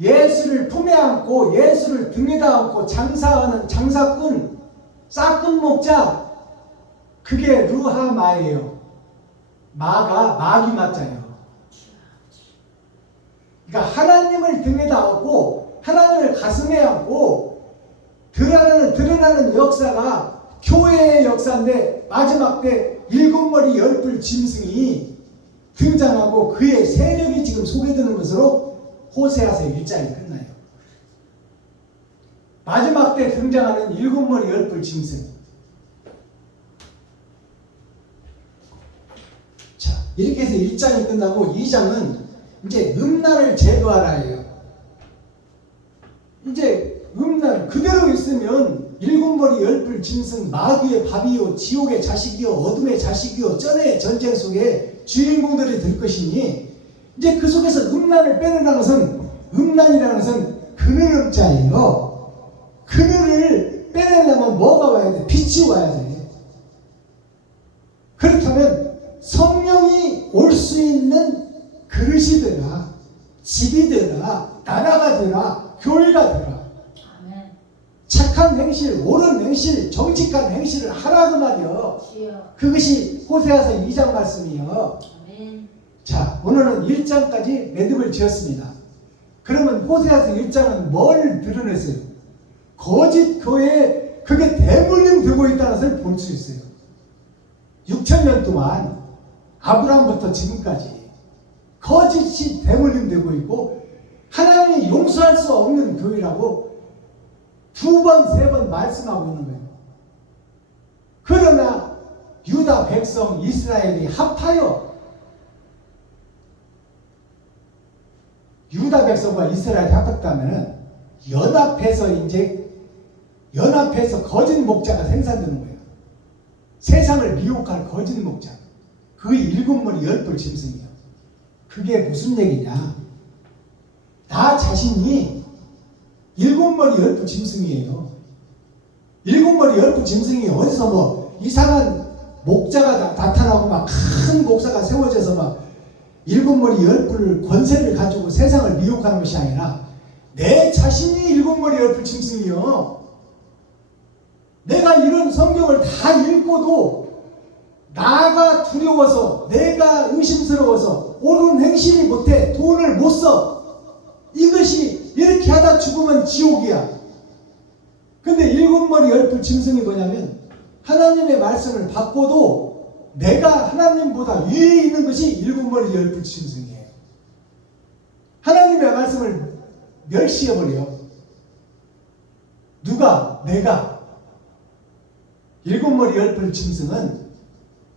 예수를 품에 안고 예수를 등에다 안고 장사하는 장사꾼, 싹꾼 목자, 그게 루하마예요. 마기 마자예요. 그러니까 하나님을 등에다 안고 하나님을 가슴에 안고 드러나는 역사가 교회의 역사인데 마지막 때 7머리 10뿔 짐승이 등장하고 그의 세력이 지금 소개되는 것으로 호세아서 1장이 끝나요. 마지막 때 등장하는 7머리 10뿔 짐승. 자, 이렇게 해서 1장이 끝나고 2장은 이제 음란을 제거하라예요. 이제 음란 그대로 있으면 7머리 10뿔 짐승, 마귀의 밥이요, 지옥의 자식이요, 어둠의 자식이요, 쩐의 전쟁 속에 주인공들이 될 것이니 이제 그 속에서 음란을 빼내라는 것은 음란이라는 것은 그늘음자예요. 그늘을 빼내려면 뭐가 와야 돼? 빛이 와야 돼. 그렇다면 성령이 올 수 있는 그릇이 되라, 집이 되라, 나라가 되라, 교회가 되라. 아멘. 착한 행실, 옳은 행실, 정직한 행실을 하라 그 말이요. 주여. 그것이 호세아서 2장 말씀이요. 아멘. 자, 오늘은 1장까지 매듭을 지었습니다. 그러면 호세아서 1장은 뭘 드러냈어요? 거짓 교회에 그게 대물림 되고 있다는 것을 볼 수 있어요. 6,000년 동안 아브라함부터 지금까지 거짓이 대물림 되고 있고 하나님이 용서할 수 없는 교회라고 2번, 3번 말씀하고 있는 거예요. 그러나 유다 백성 이스라엘이 합하여 유다 백성과 이스라엘이 합했다면 연합해서 거짓 목자가 생산되는 거예요. 세상을 미혹할 거짓 목자. 그 7머리 10뿔 짐승이요. 그게 무슨 얘기냐? 나 자신이 7머리 10뿔 짐승이에요. 7머리 10뿔 짐승이 어디서 뭐 이상한 목자가 나타나고 막 큰 목사가 세워져서 막 7머리 10뿔 권세를 가지고 세상을 미혹하는 것이 아니라 내 자신이 7머리 10뿔 짐승이요. 내가 이런 성경을 다 읽고도 나가 두려워서 내가 의심스러워서 옳은 행실이 못해 돈을 못 써. 이것이 이렇게 하다 죽으면 지옥이야. 근데 7머리 10뿔 짐승이 뭐냐면 하나님의 말씀을 받고도 내가 하나님보다 위에 있는 것이 7머리 10뿔 짐승이에요. 하나님의 말씀을 멸시해버려. 누가? 내가. 7머리 10뿔 짐승은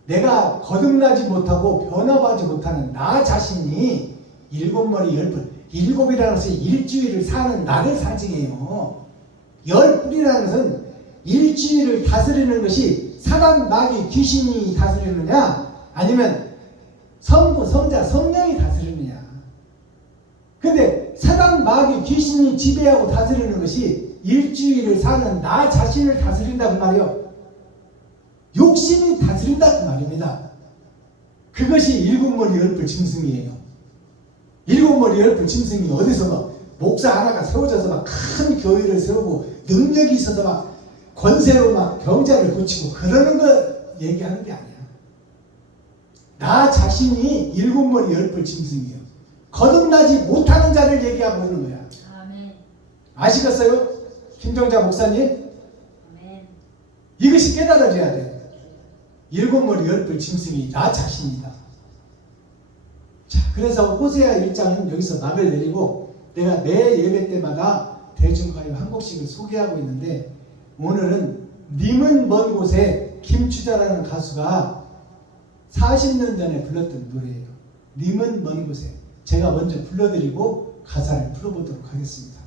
내가 거듭나지 못하고 변화하지 못하는 나 자신이 7머리 10뿔, 7이라는 것이 일주일을 사는 나를 상징해요. 10뿔이라는 것은 일주일을 다스리는 것이 사단, 마귀, 귀신이 다스리느냐 아니면 성부, 성자, 성령이 다스리느냐. 근데 사단, 마귀, 귀신이 지배하고 다스리는 것이 일주일을 사는 나 자신을 다스린다 그 말이요. 욕심이 다스린다 그 말입니다. 그것이 7머리 10뿔 짐승이에요. 7머리 10뿔 짐승이 어디서 막 목사 하나가 세워져서 막 큰 교회를 세우고 능력이 있어서 막 권세로 막 병자를 고치고 그러는 거 얘기하는 게 아니야. 나 자신이 7머리 10뿔 짐승이에요. 거듭나지 못하는 자를 얘기하고 있는 거야. 아멘. 아시겠어요? 김정자 목사님? 아멘. 이것이 깨달아져야 돼. 7머리 10뿔 짐승이 나 자신이다. 자, 그래서 호세아 1장은 여기서 막을 내리고 내가 매 예배 때마다 대중가요 한 곡씩을 소개하고 있는데 오늘은 님은 먼 곳에 김추자라는 가수가 40년 전에 불렀던 노래예요. 님은 먼 곳에. 제가 먼저 불러드리고 가사를 풀어보도록 하겠습니다.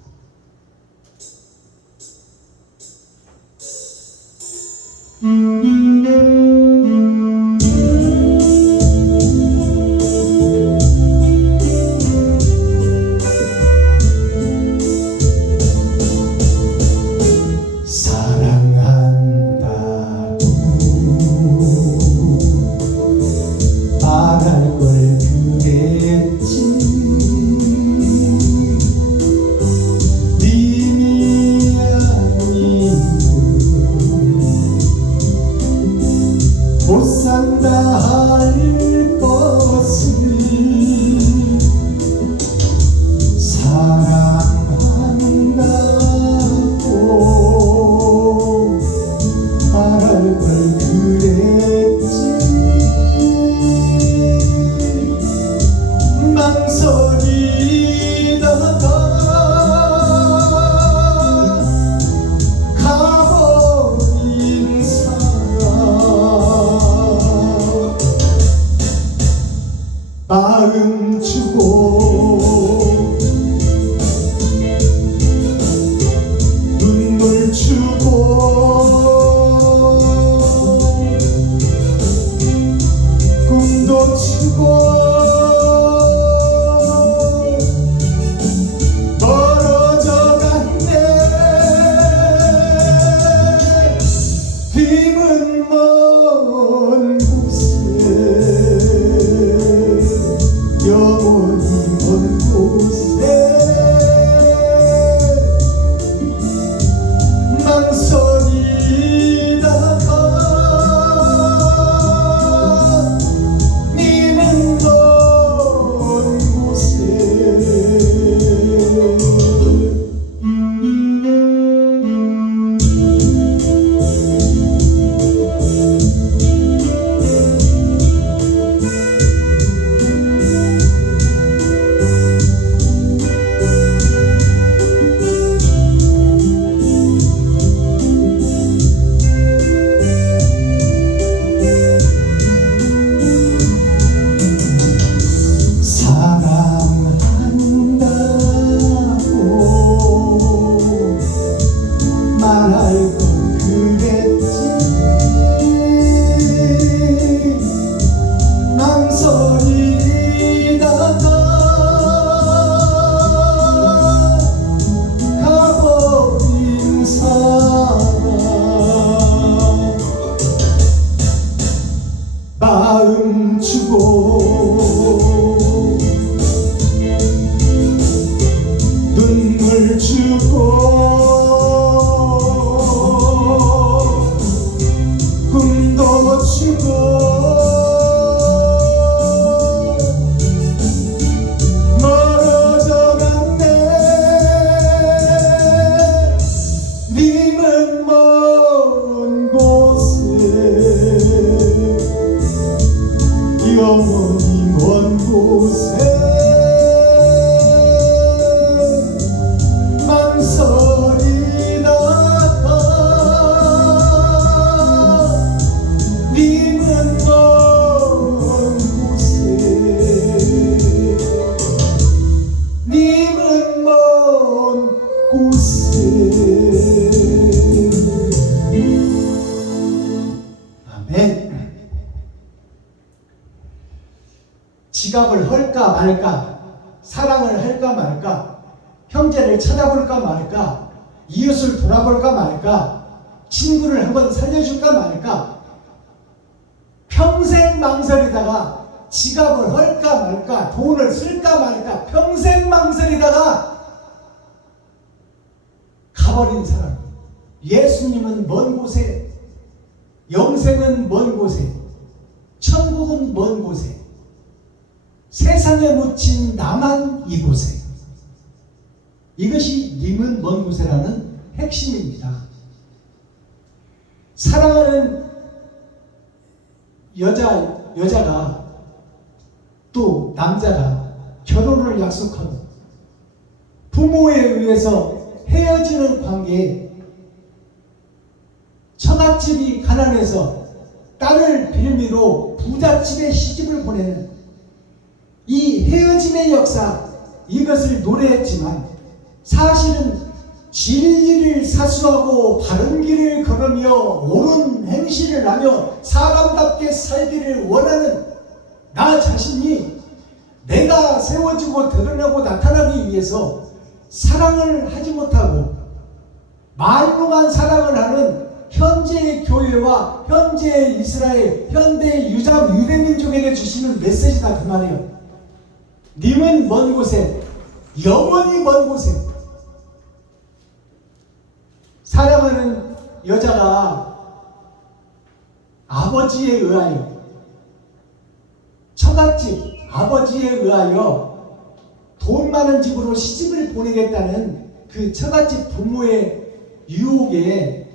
마음 주고 눈물 주고 꿈도 주고 곳에 망설이다가 님은 먼 곳에 님은 먼 곳에 아멘. 지갑을 헐까 말까, 사랑을 할까 말까, 형제를 찾아볼까 말까, 이웃을 돌아볼까 말까, 친구를 한번 살려줄까 말까, 평생 망설이다가 지갑을 헐까 말까, 돈을 쓸까 말까, 평생 망설이다가 가버린 사람. 예수님은 먼 곳에, 영생은 먼 곳에, 천국은 먼 곳에, 세상에 묻힌 나만 이곳에. 이것이 님은 먼 곳에라는 핵심입니다. 사랑하는 여자가 또 남자가 결혼을 약속하고 부모에 의해서 헤어지는 관계에 처갓집이 가난해서 딸을 빌미로 부잣집에 시집을 보내는 이 헤어짐의 역사, 이것을 노래했지만 사실은 진리를 사수하고 바른 길을 걸으며 옳은 행실을 하며 사람답게 살기를 원하는 나 자신이 내가 세워지고 드러나고 나타나기 위해서 사랑을 하지 못하고 말로만 사랑을 하는 현재의 교회와 현재의 이스라엘, 현대의 유대민족에게 주시는 메시지다 그 말이에요. 님은 먼 곳에, 영원히 먼 곳에. 사랑하는 여자가 아버지에 의하여, 처갓집 아버지에 의하여 돈 많은 집으로 시집을 보내겠다는 그 처갓집 부모의 유혹에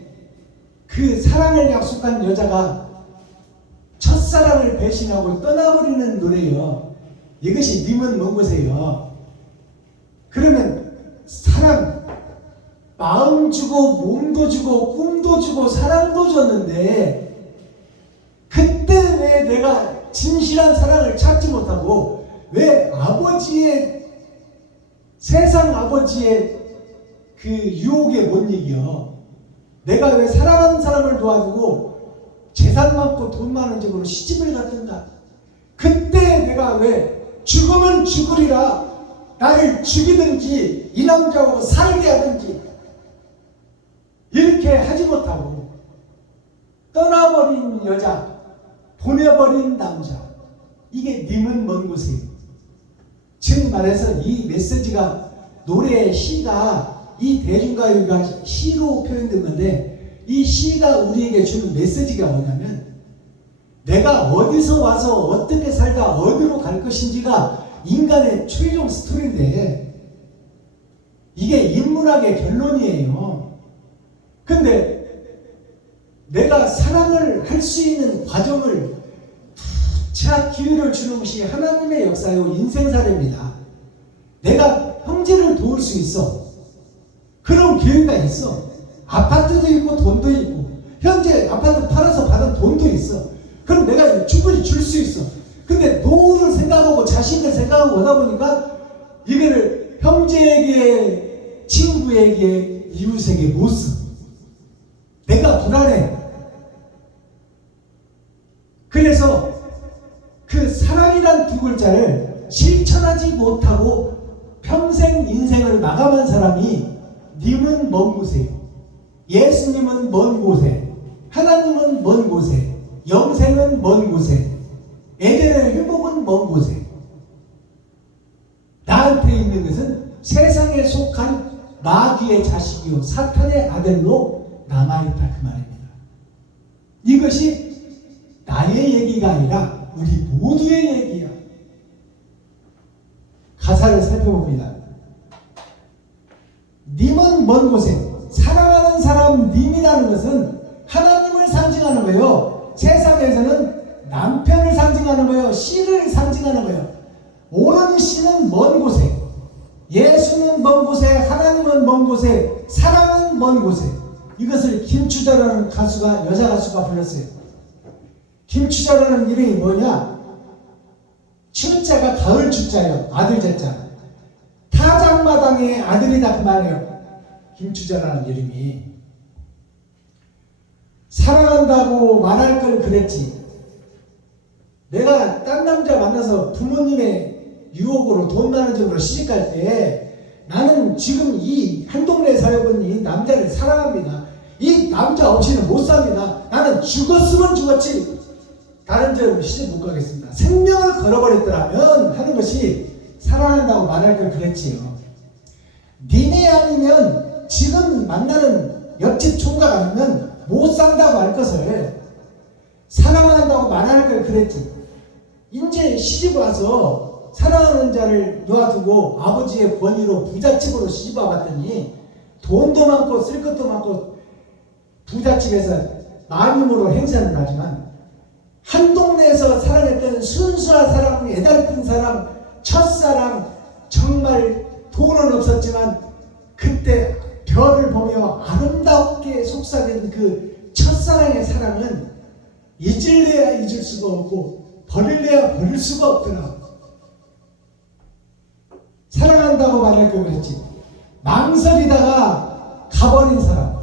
그 사랑을 약속한 여자가 첫사랑을 배신하고 떠나버리는 노래요. 이것이 님은 먼 곳이에요. 그러면 사랑, 마음 주고 몸도 주고 꿈도 주고 사랑도 줬는데 그때 왜 내가 진실한 사랑을 찾지 못하고 왜 아버지의, 세상 아버지의 그 유혹에 못 이겨? 내가 왜 사랑하는 사람을 도와주고 재산 많고 돈 많은 집으로 시집을 갔던가? 그때 내가 왜 죽으면 죽으리라, 나를 죽이든지 이 남자하고 살게 하든지 이렇게 하지 못하고 떠나버린 여자, 보내버린 남자, 이게 님은 먼 곳이에요. 즉 말해서 이 메시지가, 노래의 시가, 이 대중가요가 시로 표현된 건데 이 시가 우리에게 주는 메시지가 뭐냐면 내가 어디서 와서 어떻게 살다 어디로 갈 것인지가 인간의 최종 스토리인데 이게 인문학의 결론이에요. 근데 내가 사랑을 할 수 있는 과정을 자 기회를 주는 것이 하나님의 역사요, 인생사례입니다. 내가 형제를 도울 수 있어. 그런 기회가 있어. 아파트도 있고 돈도 있고 현재 아파트 팔아서 받은 돈도 있어. 그럼 내가 충분히 줄 수 있어. 근데 노후를 생각하고 자식을 생각하고 오다 보니까 이거를 형제에게, 친구에게, 이웃에게 못 써. 내가 불안해. 그래서 그 사랑이란 두 글자를 실천하지 못하고 평생 인생을 마감한 사람이 님은 먼 곳에, 예수님은 먼 곳에, 하나님은 먼 곳에, 영생은 먼 곳에, 에덴의 회복은 먼 곳에. 나한테 있는 것은 세상에 속한 마귀의 자식이요 사탄의 아들로 남아있다 그 말입니다. 이것이 나의 얘기가 아니라 우리 모두의 얘기야. 가사를 살펴봅니다. 님은 먼 곳에, 사랑하는 사람 님이라는 것은 하나님을 상징하는 거예요. 세상에서는 남편을 상징하는 거예요. 씨를 상징하는 거예요. 당신은 먼 곳에, 예수는 먼 곳에, 하나님은 먼 곳에, 사랑은 먼 곳에. 이것을 김추자라는 가수가, 여자 가수가 불렀어요. 김추자라는 이름이 뭐냐? 추자가 가을 추자예요. 아들 자자. 타작마당의 아들이다 그 말이에요. 김추자라는 이름이. 사랑한다고 말할 걸 그랬지. 내가 딴 남자 만나서 부모님의 유혹으로 돈 많은 쪽으로 시집갈 때 나는 지금 이 한 동네에 살고 있는 이 남자를 사랑합니다. 이 남자 없이는 못 삽니다. 나는 죽었으면 죽었지 다른 데로 시집 못 가겠습니다. 생명을 걸어버렸더라면 하는 것이 사랑한다고 말할 걸 그랬지요. 니네 아니면 지금 만나는 옆집 총각 아니면 못 산다고 할 것을 사랑한다고 말할 걸 그랬지. 이제 시집 와서 사랑하는 자를 놓아두고 아버지의 권위로 부잣집으로 시집 와봤더니 돈도 많고 쓸 것도 많고 부잣집에서 마님으로 행세는 하지만 한 동네에서 사랑했던 순수한 사랑, 애달픈 사람, 첫사랑, 정말 돈은 없었지만 그때 별을 보며 아름답게 속삭인 그 첫사랑의 사랑은 잊을래야 잊을 수가 없고 버릴래야 버릴 수가 없더라. 사랑한다고 말할 거 그랬지. 망설이다가 가버린 사람.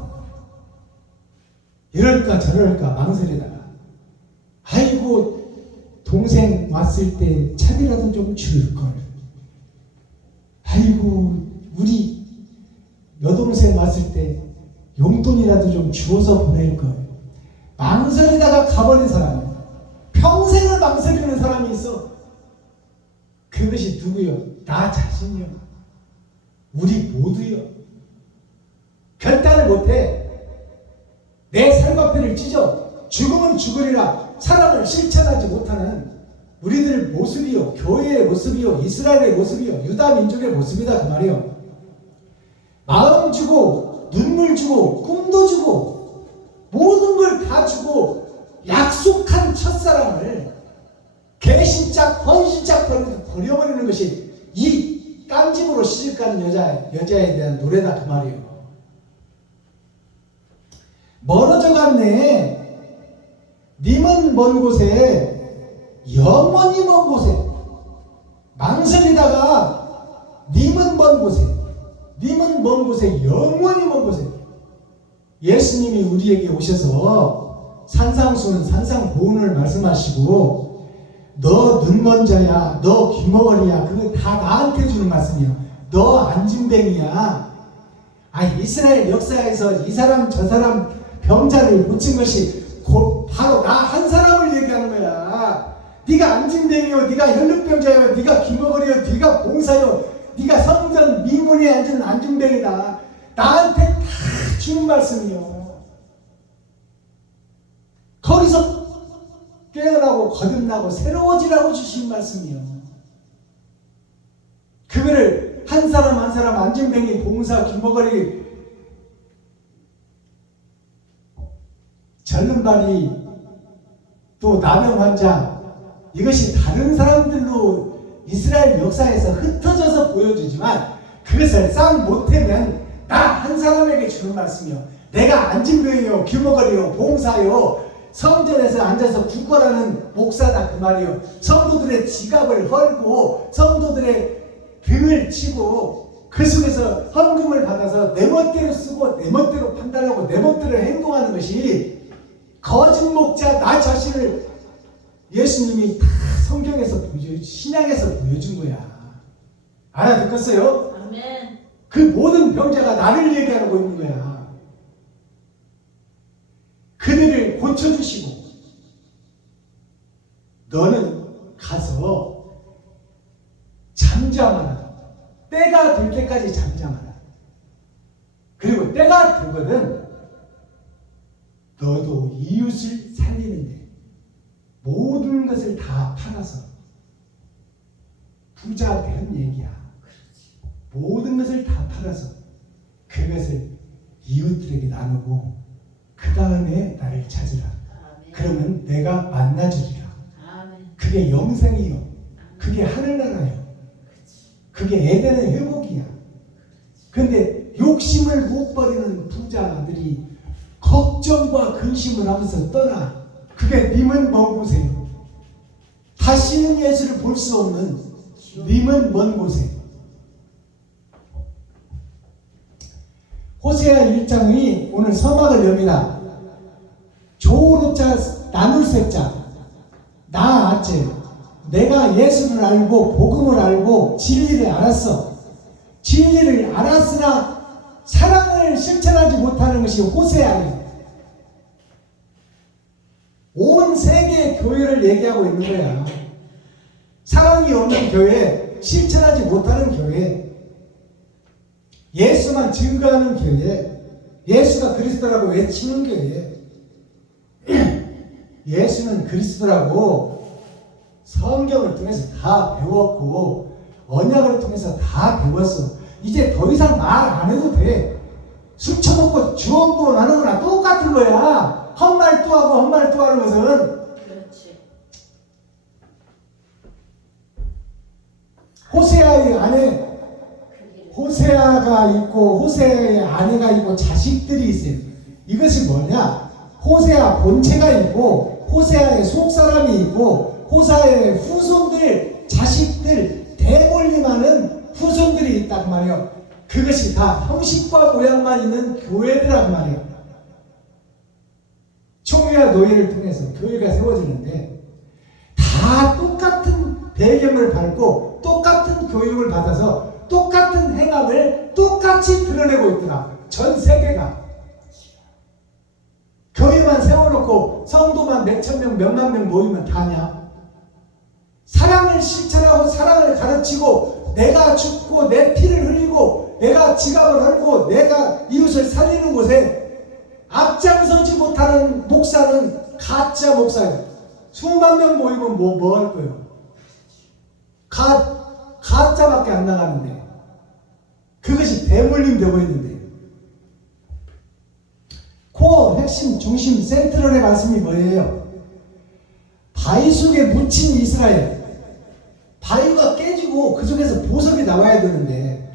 이럴까 저럴까 망설이다가 아이고 동생 왔을 때 차비라도 좀 줄걸. 아이고 우리 여동생 왔을 때 용돈이라도 좀 주어서 보낼걸. 망설이다가 가버린 사람. 평생을 망설이는 사람이 있어. 그것이 누구요? 나 자신이요. 우리 모두요. 결단을 못해. 내 살과표를 찢어 죽으면 죽으리라 사랑을 실천하지 못하는 우리들 모습이요, 교회의 모습이요, 이스라엘의 모습이요, 유다 민족의 모습이다 그 말이요. 마음 주고 눈물 주고 꿈도 주고 모든 걸 다 주고 약속한 첫사랑을 개신짝 헌신짝 버려버리는 것이 이 깡집으로 시집가는 여자에 대한 노래다 그 말이요. 멀어져 갔네. 님은 먼 곳에, 영원히 먼 곳에. 망설이다가 님은 먼 곳에, 님은 먼 곳에, 영원히 먼 곳에. 예수님이 우리에게 오셔서 산상수훈, 산상보훈을 말씀하시고 너 눈먼 자야, 너 귀머거리야, 그거 다 나한테 주는 말씀이야. 너 안진뱅이야. 이스라엘 역사에서 이 사람 저 사람 병자를 고친 것이 바로 나 한 사람을 얘기하는 거야. 네가 안진뱅이요, 네가 혈루병자요, 네가 귀머거리요, 네가 봉사요, 네가 성전 미문에 앉은 안진뱅이다. 나한테 다 주는 말씀이요. 거기서 깨어나고 거듭나고 새로워지라고 주신 말씀이요. 그거를 한 사람 한 사람 안진뱅이, 봉사, 귀머거리, 절름발이, 또 나병 환자, 이것이 다른 사람들로 이스라엘 역사에서 흩어져서 보여주지만 그것을 싹 못하면 나 한 사람에게 주는 말씀이요. 내가 안진병이요, 귀머거리요, 봉사요, 성전에서 앉아서 구걸하는 목사다 그 말이요. 성도들의 지갑을 헐고 성도들의 등을 치고 그 속에서 헌금을 받아서 내 멋대로 쓰고 내 멋대로 판단하고 내 멋대로 행동하는 것이 거짓 목자 나 자신을 예수님이 다 성경에서 신약에서 보여준 거야. 알아듣겠어요? 아멘. 그 모든 병자가 나를 얘기하고 있는 거야. 그들을 고쳐주시고 너는 가서 잠잠하라. 때가 될 때까지 잠잠하라. 그리고 때가 되거든 너도 이웃을 살리는데 모든 것을 다 팔아서 부자한테 한 얘기야. 모든 것을 다 팔아서 그것을 이웃들에게 나누고 그 다음에 나를 찾으라. 아멘. 그러면 내가 만나주리라. 아멘. 그게 영생이요. 그게 하늘나라요. 그게 에덴의 회복이야. 근데 욕심을 못 버리는 부자들이 걱정과 근심을 하면서 떠나. 그게 님은 먼 곳에, 다시는 예수를 볼 수 없는 님은 먼 곳에. 호세아 1장이 오늘 서막을 엽니다. 조로자 나눌세자 나 아째 내가 예수를 알고 복음을 알고 진리를 알았어. 진리를 알았으나 사랑을 실천하지 못하는 것이 호세아예요. 온 세계의 교회를 얘기하고 있는 거야. 사랑이 없는 교회, 실천하지 못하는 교회, 예수만 증거하는 교회, 예수가 그리스도라고 외치는 교회. 예수는 그리스도라고 성경을 통해서 다 배웠고 언약을 통해서 다 배웠어. 이제 더 이상 말 안 해도 돼. 술 처먹고 주원부원 하는 거나 똑같은 거야. 헛말 또 하고 헛말 또 하는 것은. 그렇지. 호세아의 아내, 호세아가 있고 호세아의 아내가 있고 자식들이 있어요. 이것이 뭐냐? 호세아 본체가 있고 호세아의 속사람이 있고 호세아의 후손들, 자식들, 대물림하는 후손들이 있단 말이에요. 그것이 다 형식과 모양만 있는 교회들란 말이에요. 총회와 노예를 통해서 교회가 세워지는데 다 똑같은 배경을 밟고 똑같은 교육을 받아서 똑같은 행함을 똑같이 드러내고 있더라. 전 세계가. 교회만 세워놓고 성도만 몇천 명, 몇만 명 모이면 다냐? 사랑을 실천하고 사랑을 가르치고 내가 죽고 내 피를 흘리고 내가 지갑을 헐고 내가 이웃을 살리는 곳에 앞장서지 못하는 목사는 가짜 목사예요. 수만 명 모이면 뭐 할 거예요? 가짜밖에 안 나가는데. 그것이 대물림 되고 있는데. 코어 핵심 중심 센트럴의 말씀이 뭐예요? 바위 속에 묻힌 이스라엘. 바위가 깨지고 그 속에서 보석이 나와야 되는데,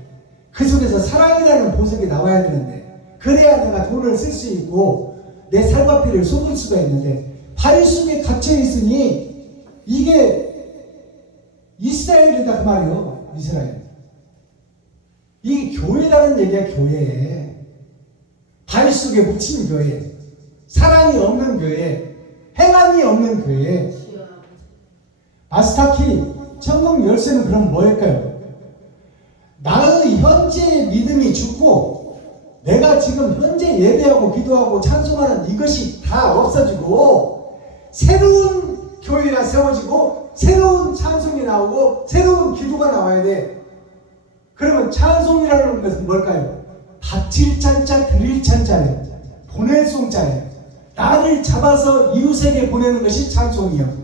그 속에서 사랑이라는 보석이 나와야 되는데, 그래야 내가 돈을 쓸 수 있고 내 살과 피를 쏟을 수가 있는데, 바위 속에 갇혀 있으니 이게 이스라엘이다 그 말이에요. 이스라엘. 이게 교회라는 얘기야. 교회. 바위 속에 묻힌 교회, 사랑이 없는 교회, 행함이 없는 교회. 마스터키 천국 열쇠는 그럼 뭐일까요? 나의 현재 믿음이 죽고 내가 지금 현재 예배하고 기도하고 찬송하는 이것이 다 없어지고 새로운 교회가 세워지고 새로운 찬송이 나오고 새로운 기도가 나와야 돼. 그러면 찬송이라는 것은 뭘까요? 바칠 찬자 드릴 찬자예요. 보낼 송자예요. 나를 잡아서 이웃에게 보내는 것이 찬송이요.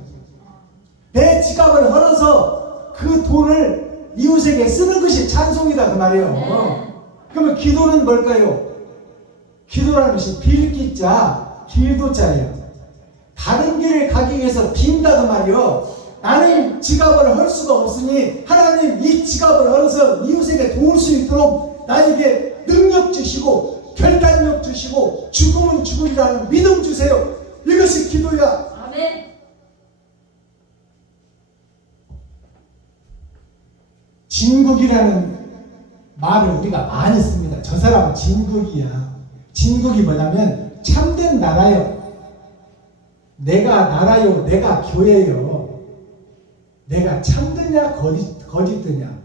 내 지갑을 헐어서 그 돈을 이웃에게 쓰는 것이 찬송이다 그 말이에요. 그러면 기도는 뭘까요? 기도라는 것이 빌기자 길도자예요. 다른 길을 가기 위해서 빈다 그 말이에요. 나는 지갑을 헐 수가 없으니 하나님 이 지갑을 헐어서 이웃에게 도울 수 있도록 나에게 능력 주시고 결단력 주시고 죽으면 죽으리라는 믿음 주세요. 이것이 기도야. 아멘. 진국이라는 말을 우리가 많이 씁니다. 저 사람은 진국이야. 진국이 뭐냐면 참된 나라요. 내가 나라요. 내가 교회요. 내가 참되냐 거짓되냐.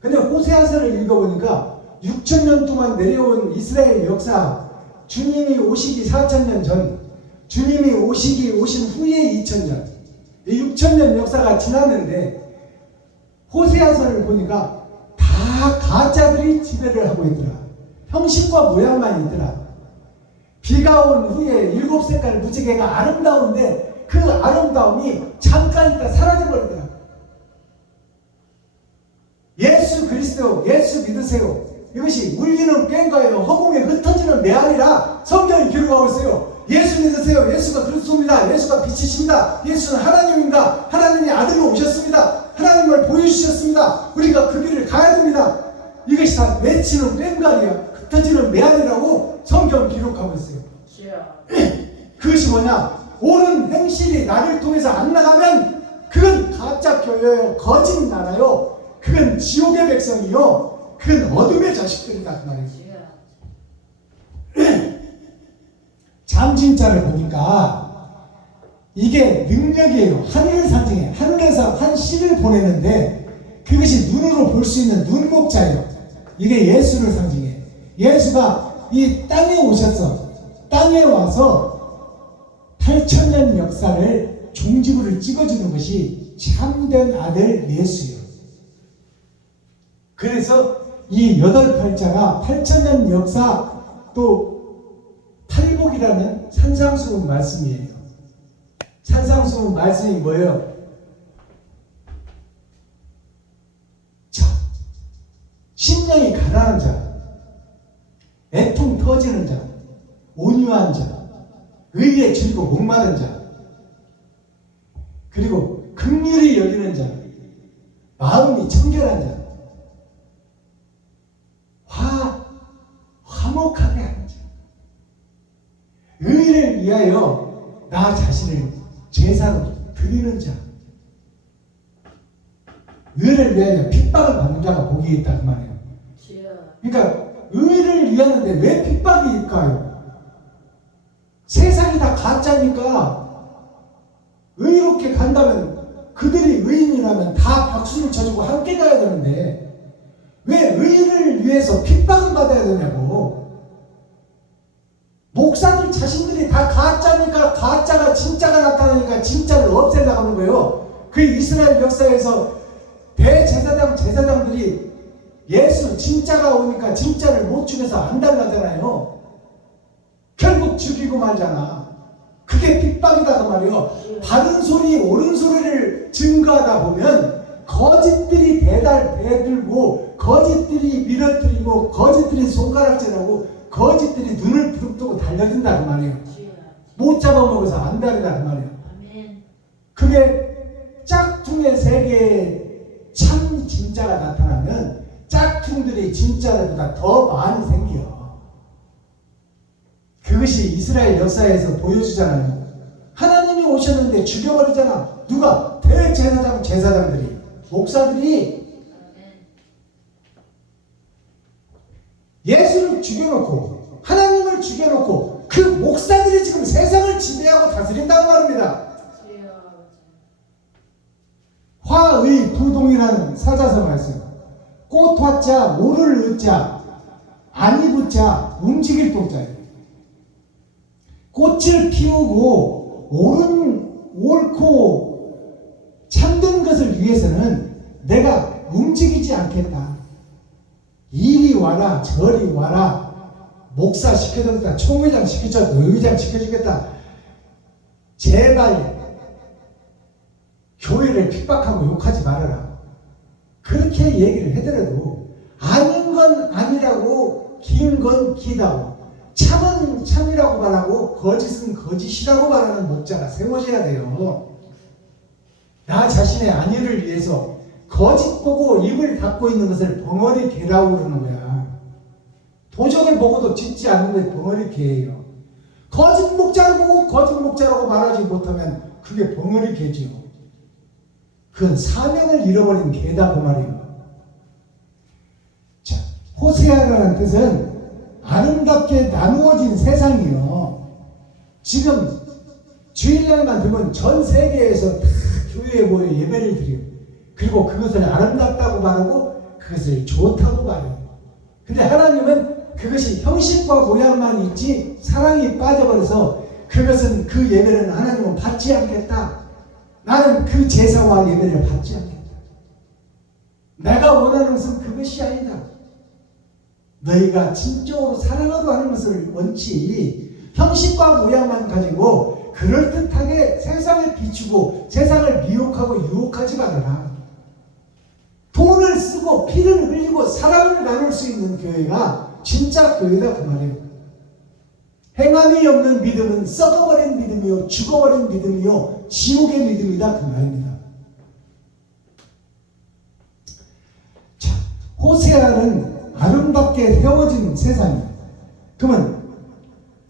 근데 호세아서를 읽어보니까 6,000년 동안 내려온 이스라엘 역사, 주님이 오시기 4,000년 전, 주님이 오신 후에 2,000년, 6,000년 역사가 지났는데 호세아서를 보니까 다 가짜들이 지배를 하고 있더라. 형식과 모양만 있더라. 비가 온 후에 7색깔 무지개가 아름다운데 그 아름다움이 잠깐 있다 사라져버리더라. 예수 그리스도, 예수 믿으세요. 이것이 울리는 꽹과예요. 허공에 흩어지는 메아리라 성경이 기록하고 있어요. 예수 믿으세요. 예수가 그리스도입니다. 예수가 빛이십니다. 예수는 하나님입니다. 하나님의 아들이 오셨습니다. 하나님을 보여주셨습니다. 우리가 그 길을 가야 됩니다. 이것이 다 맺히는 꽹과리야, 흩어지는 메아리라고 성경 기록하고 있어요. 그것이 뭐냐? 옳은 행실이 나를 통해서 안 나가면 그건 가짜 교회요, 거짓 나라요, 그건 지옥의 백성이요, 그건 어둠의 자식들이다 그 말이에요. 잠진자를 보니까 이게 능력이에요. 하늘을 상징해. 하늘에서 한 씨를 보내는데 그것이 눈으로 볼 수 있는 눈목자예요. 이게 예수를 상징해. 예수가 이 땅에 오셔서 땅에 와서 8,000년 역사를 종지부를 찍어주는 것이 참된 아들 예수예요. 그래서 이 8팔자가 8,000년 역사 또 팔복이라는 산상수훈 말씀이에요. 산상수훈 말씀이 뭐예요? 자, 심령이 가난한 자, 애통 터지는 자, 온유한 자, 의에 줄이고 목마른 자, 그리고 긍휼히 여기는 자, 마음이 청결한 자, 화목하게 하는 자, 의를 위하여 나 자신을 제사로 드리는 자, 의를 위하여 핍박을 받는 자가 복이 있다 그 말이에요. 그러니까 의를 위하는데 왜 핍박일까요? 세상이 다 가짜니까 의롭게 간다면 그들이 의인이라면 다 박수를 쳐주고 함께 가야 되는데 왜 의를 위해서 핍박을 받아야 되냐고. 목사들 자신들이 다 가짜니까 가짜가 진짜가 나타나니까 진짜를 없애려고 하는 거예요. 그 이스라엘 역사에서 대제사장 제사장들이 예수 진짜가 오니까 진짜를 못 죽여서 안 달라잖아요. 결국 죽이고 말잖아. 그게 핍박이다 그 말이에요. 바른 소리 옳은 소리를 증거하다 보면 거짓들이 대들고 거짓들이 밀어뜨리고 거짓들이 손가락질하고 거짓들이 눈을 부릅뜨고 달려든다 그 말이에요. 못 잡아먹어서 안달이다 그 말이에요. 그게 짝퉁의 세계에 참 진짜가 나타나면 짝퉁들이 진짜보다 더 많이 생겨. 그것이 이스라엘 역사에서 보여주잖아요. 하나님이 오셨는데 죽여버리잖아. 누가? 대제사장 제사장들이, 목사들이 예수를 죽여놓고 하나님을 죽여놓고 그 목사들이 지금 세상을 지배하고 다스린다고 말입니다. 화의 부동이라는 사자성어가 있어요. 꽃 화자, 오를 의자, 아니 붙자, 움직일 동자예요. 꽃을 피우고 옳고 참된 것을 위해서는 내가 움직이지 않겠다. 이리 와라 저리 와라, 목사 시켜주겠다, 총회장 시켜주겠다, 의장 시켜주겠다. 제발 교회를 핍박하고 욕하지 말아라. 그렇게 얘기를 하더라도 아닌 건 아니라고, 긴 건 기다고, 참은 참이라고 말하고 거짓은 거짓이라고 말하는 목자가 세워져야 돼요. 나 자신의 안위를 위해서 거짓 보고 입을 닫고 있는 것을 벙어리 개라고 그러는 거야. 도적을 보고도 짖지 않는데 벙어리 개예요. 거짓 목자를 보고 거짓 목자라고 말하지 못하면 그게 벙어리 개지요. 그건 사명을 잃어버린 개다 그 말이에요. 자, 호세아라는 뜻은 아름답게 나누어진 세상이요. 지금 주일날만 되면 전 세계에서 다 교회에 모여 예배를 드려요. 그리고 그것을 아름답다고 말하고 그것을 좋다고 말해요. 근데 하나님은 그것이 형식과 모양만 있지 사랑이 빠져버려서 그것은, 그 예배는 하나님은 받지 않겠다. 나는 그 제사와 예배를 받지 않겠다. 내가 원하는 것은 그것이 아니다. 너희가 진정으로 사랑하고 하는 것을 원치 형식과 모양만 가지고 그럴듯하게 세상에 비추고 세상을 미혹하고 유혹하지 말아라. 돈을 쓰고 피를 흘리고 사랑을 나눌 수 있는 교회가 진짜 교회다 그 말이에요. 행함이 없는 믿음은 썩어버린 믿음이요, 죽어버린 믿음이요, 지옥의 믿음이다 그 말입니다. 호세아는 아름답게 세워진 세상이에요. 그러면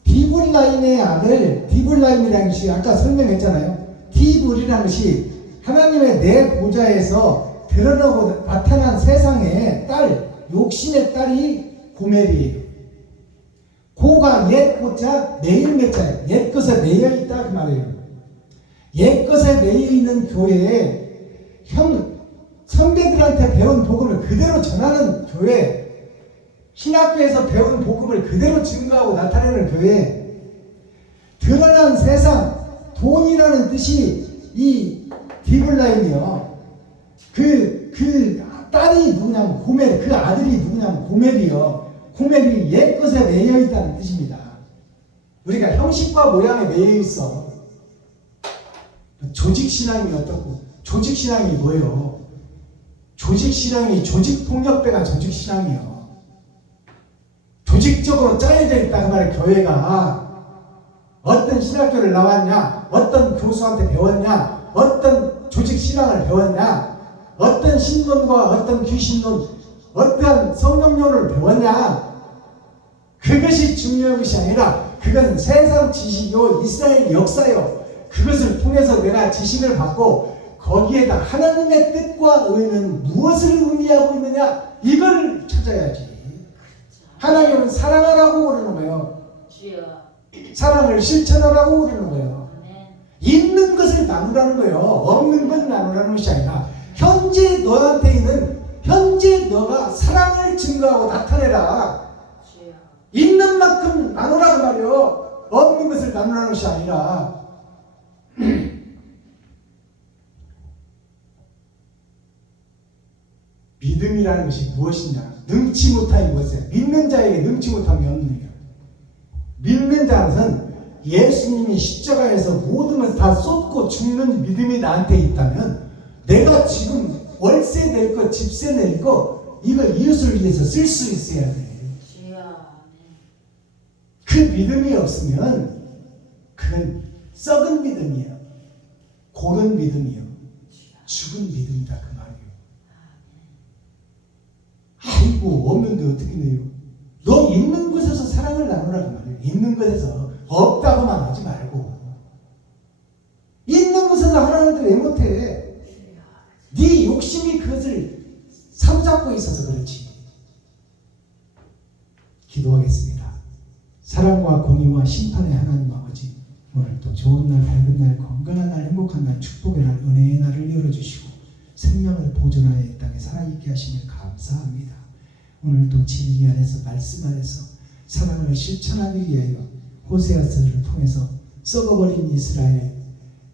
디블라임의 아들, 디블라임이라는 것이 아까 설명했잖아요. 디블이라는 것이 하나님의 내 보좌에서 드러나고 나타난 세상의 딸, 욕심의 딸이 고멜이에요. 고가 옛 고자 매일 맺자예요. 옛 것에 매여 있다 그 말이에요. 옛 것에 매여 있는 교회에 선배들한테 배운 복음을 그대로 전하는 교회, 신학교에서 배운 복음을 그대로 증거하고 나타내는 교회, 드러난 세상, 돈이라는 뜻이 이 디블라임이요. 그 딸이 누구냐면 고멜, 그 아들이 누구냐면 고멜이요. 고멜이 옛 것에 매여 있다는 뜻입니다. 우리가 형식과 모양에 매여 있어. 조직신앙이 어떻고, 조직신앙이 뭐예요? 조직신앙이 조직폭력배가 조직신앙이요. 조직적으로 짜여져 있다 그 말이에요. 교회가 어떤 신학교를 나왔냐, 어떤 교수한테 배웠냐, 어떤 조직신앙을 배웠냐, 어떤 신론과 어떤 귀신론, 어떠한 성령론을 배웠냐, 그것이 중요한 것이 아니라 그것은 세상 지식이요 이스라엘 역사요. 그것을 통해서 내가 지식을 받고 거기에다 하나님의 뜻과 의는 무엇을 의미하고 있느냐, 이걸 찾아야지. 하나님은 사랑하라고 그러는 거예요. 사랑을 실천하라고 그러는 거예요. 있는 것을 나누라는 거예요. 없는 건 나누라는 것이 아니라 현재 너한테 있는, 현재 너가 사랑을 증거하고 나타내라. 있는 만큼 나누라는 말이요. 없는 것을 나누라는 것이 아니라. 믿음이라는 것이 무엇이냐? 능치 못함이 무엇이냐? 믿는 자에게 능치 못함이 없는 거예요. 믿는 자는 예수님이 십자가에서 모든 것을 다 쏟고 죽는 믿음이 나한테 있다면 내가 지금 월세 낼 거, 집세 낼 거, 이걸 이웃을 위해서 쓸 수 있어야 돼. 그 믿음이 없으면 그건 썩은 믿음이에요. 고른 믿음이에요. 죽은 믿음이다 그 말이에요. 아이고 없는데 어떻게 내요? 너 있는 곳에서 사랑을 나누라 그 말이에요. 있는 곳에서 없다고만 하지 말고, 있는 곳에서 하나님한테 왜 못해? 네 욕심이 그것을 사로잡고 있어서 그렇지. 기도하겠습니다. 사랑과 공의와 심판의 하나님 아버지, 오늘 또 좋은 날, 밝은 날, 건강한 날, 행복한 날, 축복의 날, 은혜의 날을 열어주시고 생명을 보존하여 이 땅에 살아있게 하시니 감사합니다. 오늘 또 진리 안에서, 말씀 안에서 사랑을 실천하기 위하여 호세아서를 통해서 썩어버린 이스라엘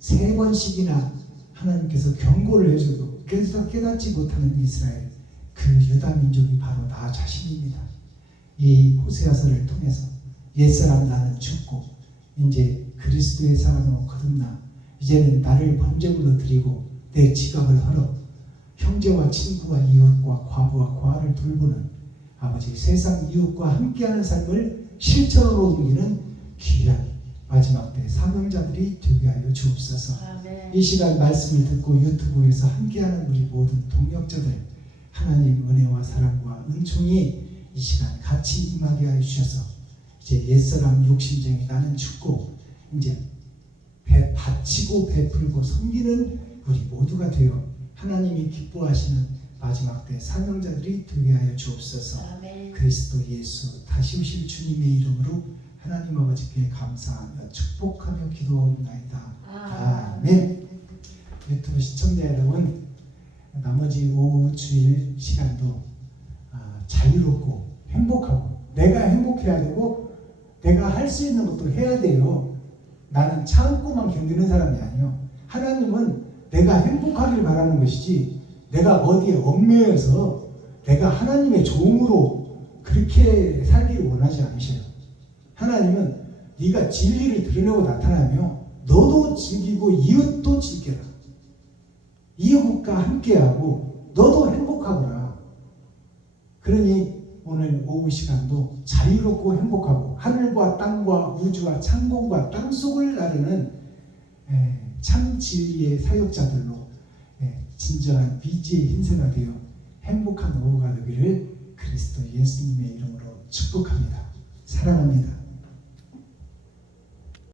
3번씩이나 하나님께서 경고를 해줘도 깨닫지 못하는 이스라엘, 그 유다 민족이 바로 나 자신입니다. 이 호세아서를 통해서 옛사람 나는 죽고 이제 그리스도의 사랑으로 거듭나 이제는 나를 번제물로 드리고 내 지갑을 헐어 형제와 친구와 이웃과 과부와 고아를 돌보는 아버지, 세상 이웃과 함께하는 삶을 실천으로 옮기는 귀한 마지막 때 사명자들이 되게 하여 주옵소서. 아멘. 이 시간 말씀을 듣고 유튜브에서 함께하는 우리 모든 동역자들, 하나님 은혜와 사랑과 은총이 이 시간 같이 임하게 하여 주셔서 이제 옛사람 욕심쟁이 나는 죽고 이제 바치고 베풀고 섬기는 우리 모두가 되어 하나님이 기뻐하시는 마지막 때 사명자들이 되게 하여 주옵소서. 아멘. 그리스도 예수 다시 오실 주님의 이름으로 하나님 아버지께 감사하며 축복하며 기도하옵나이다. 아멘. 유튜브 시청자 여러분, 나머지 오후 주일 시간도 자유롭고 행복하고, 내가 행복해야 되고 내가 할 수 있는 것도 해야 돼요. 나는 참고만 견디는 사람이 아니에요. 하나님은 내가 행복하길 바라는 것이지, 내가 어디에 얽매여서 내가 하나님의 종으로 그렇게 살기를 원하지 않으셔요. 하나님은 네가 진리를 드러내고 나타나며 너도 즐기고 이웃도 즐겨라. 이웃과 함께하고 너도 행복하거라. 그러니 오늘 오후 시간도 자유롭고 행복하고 하늘과 땅과 우주와 창공과 땅속을 나르는 참 진리의 사역자들로 진정한 비지의 hin세가 되어 행복한 오후가 나누기를 그리스도 예수님의 이름으로 축복합니다. 사랑합니다.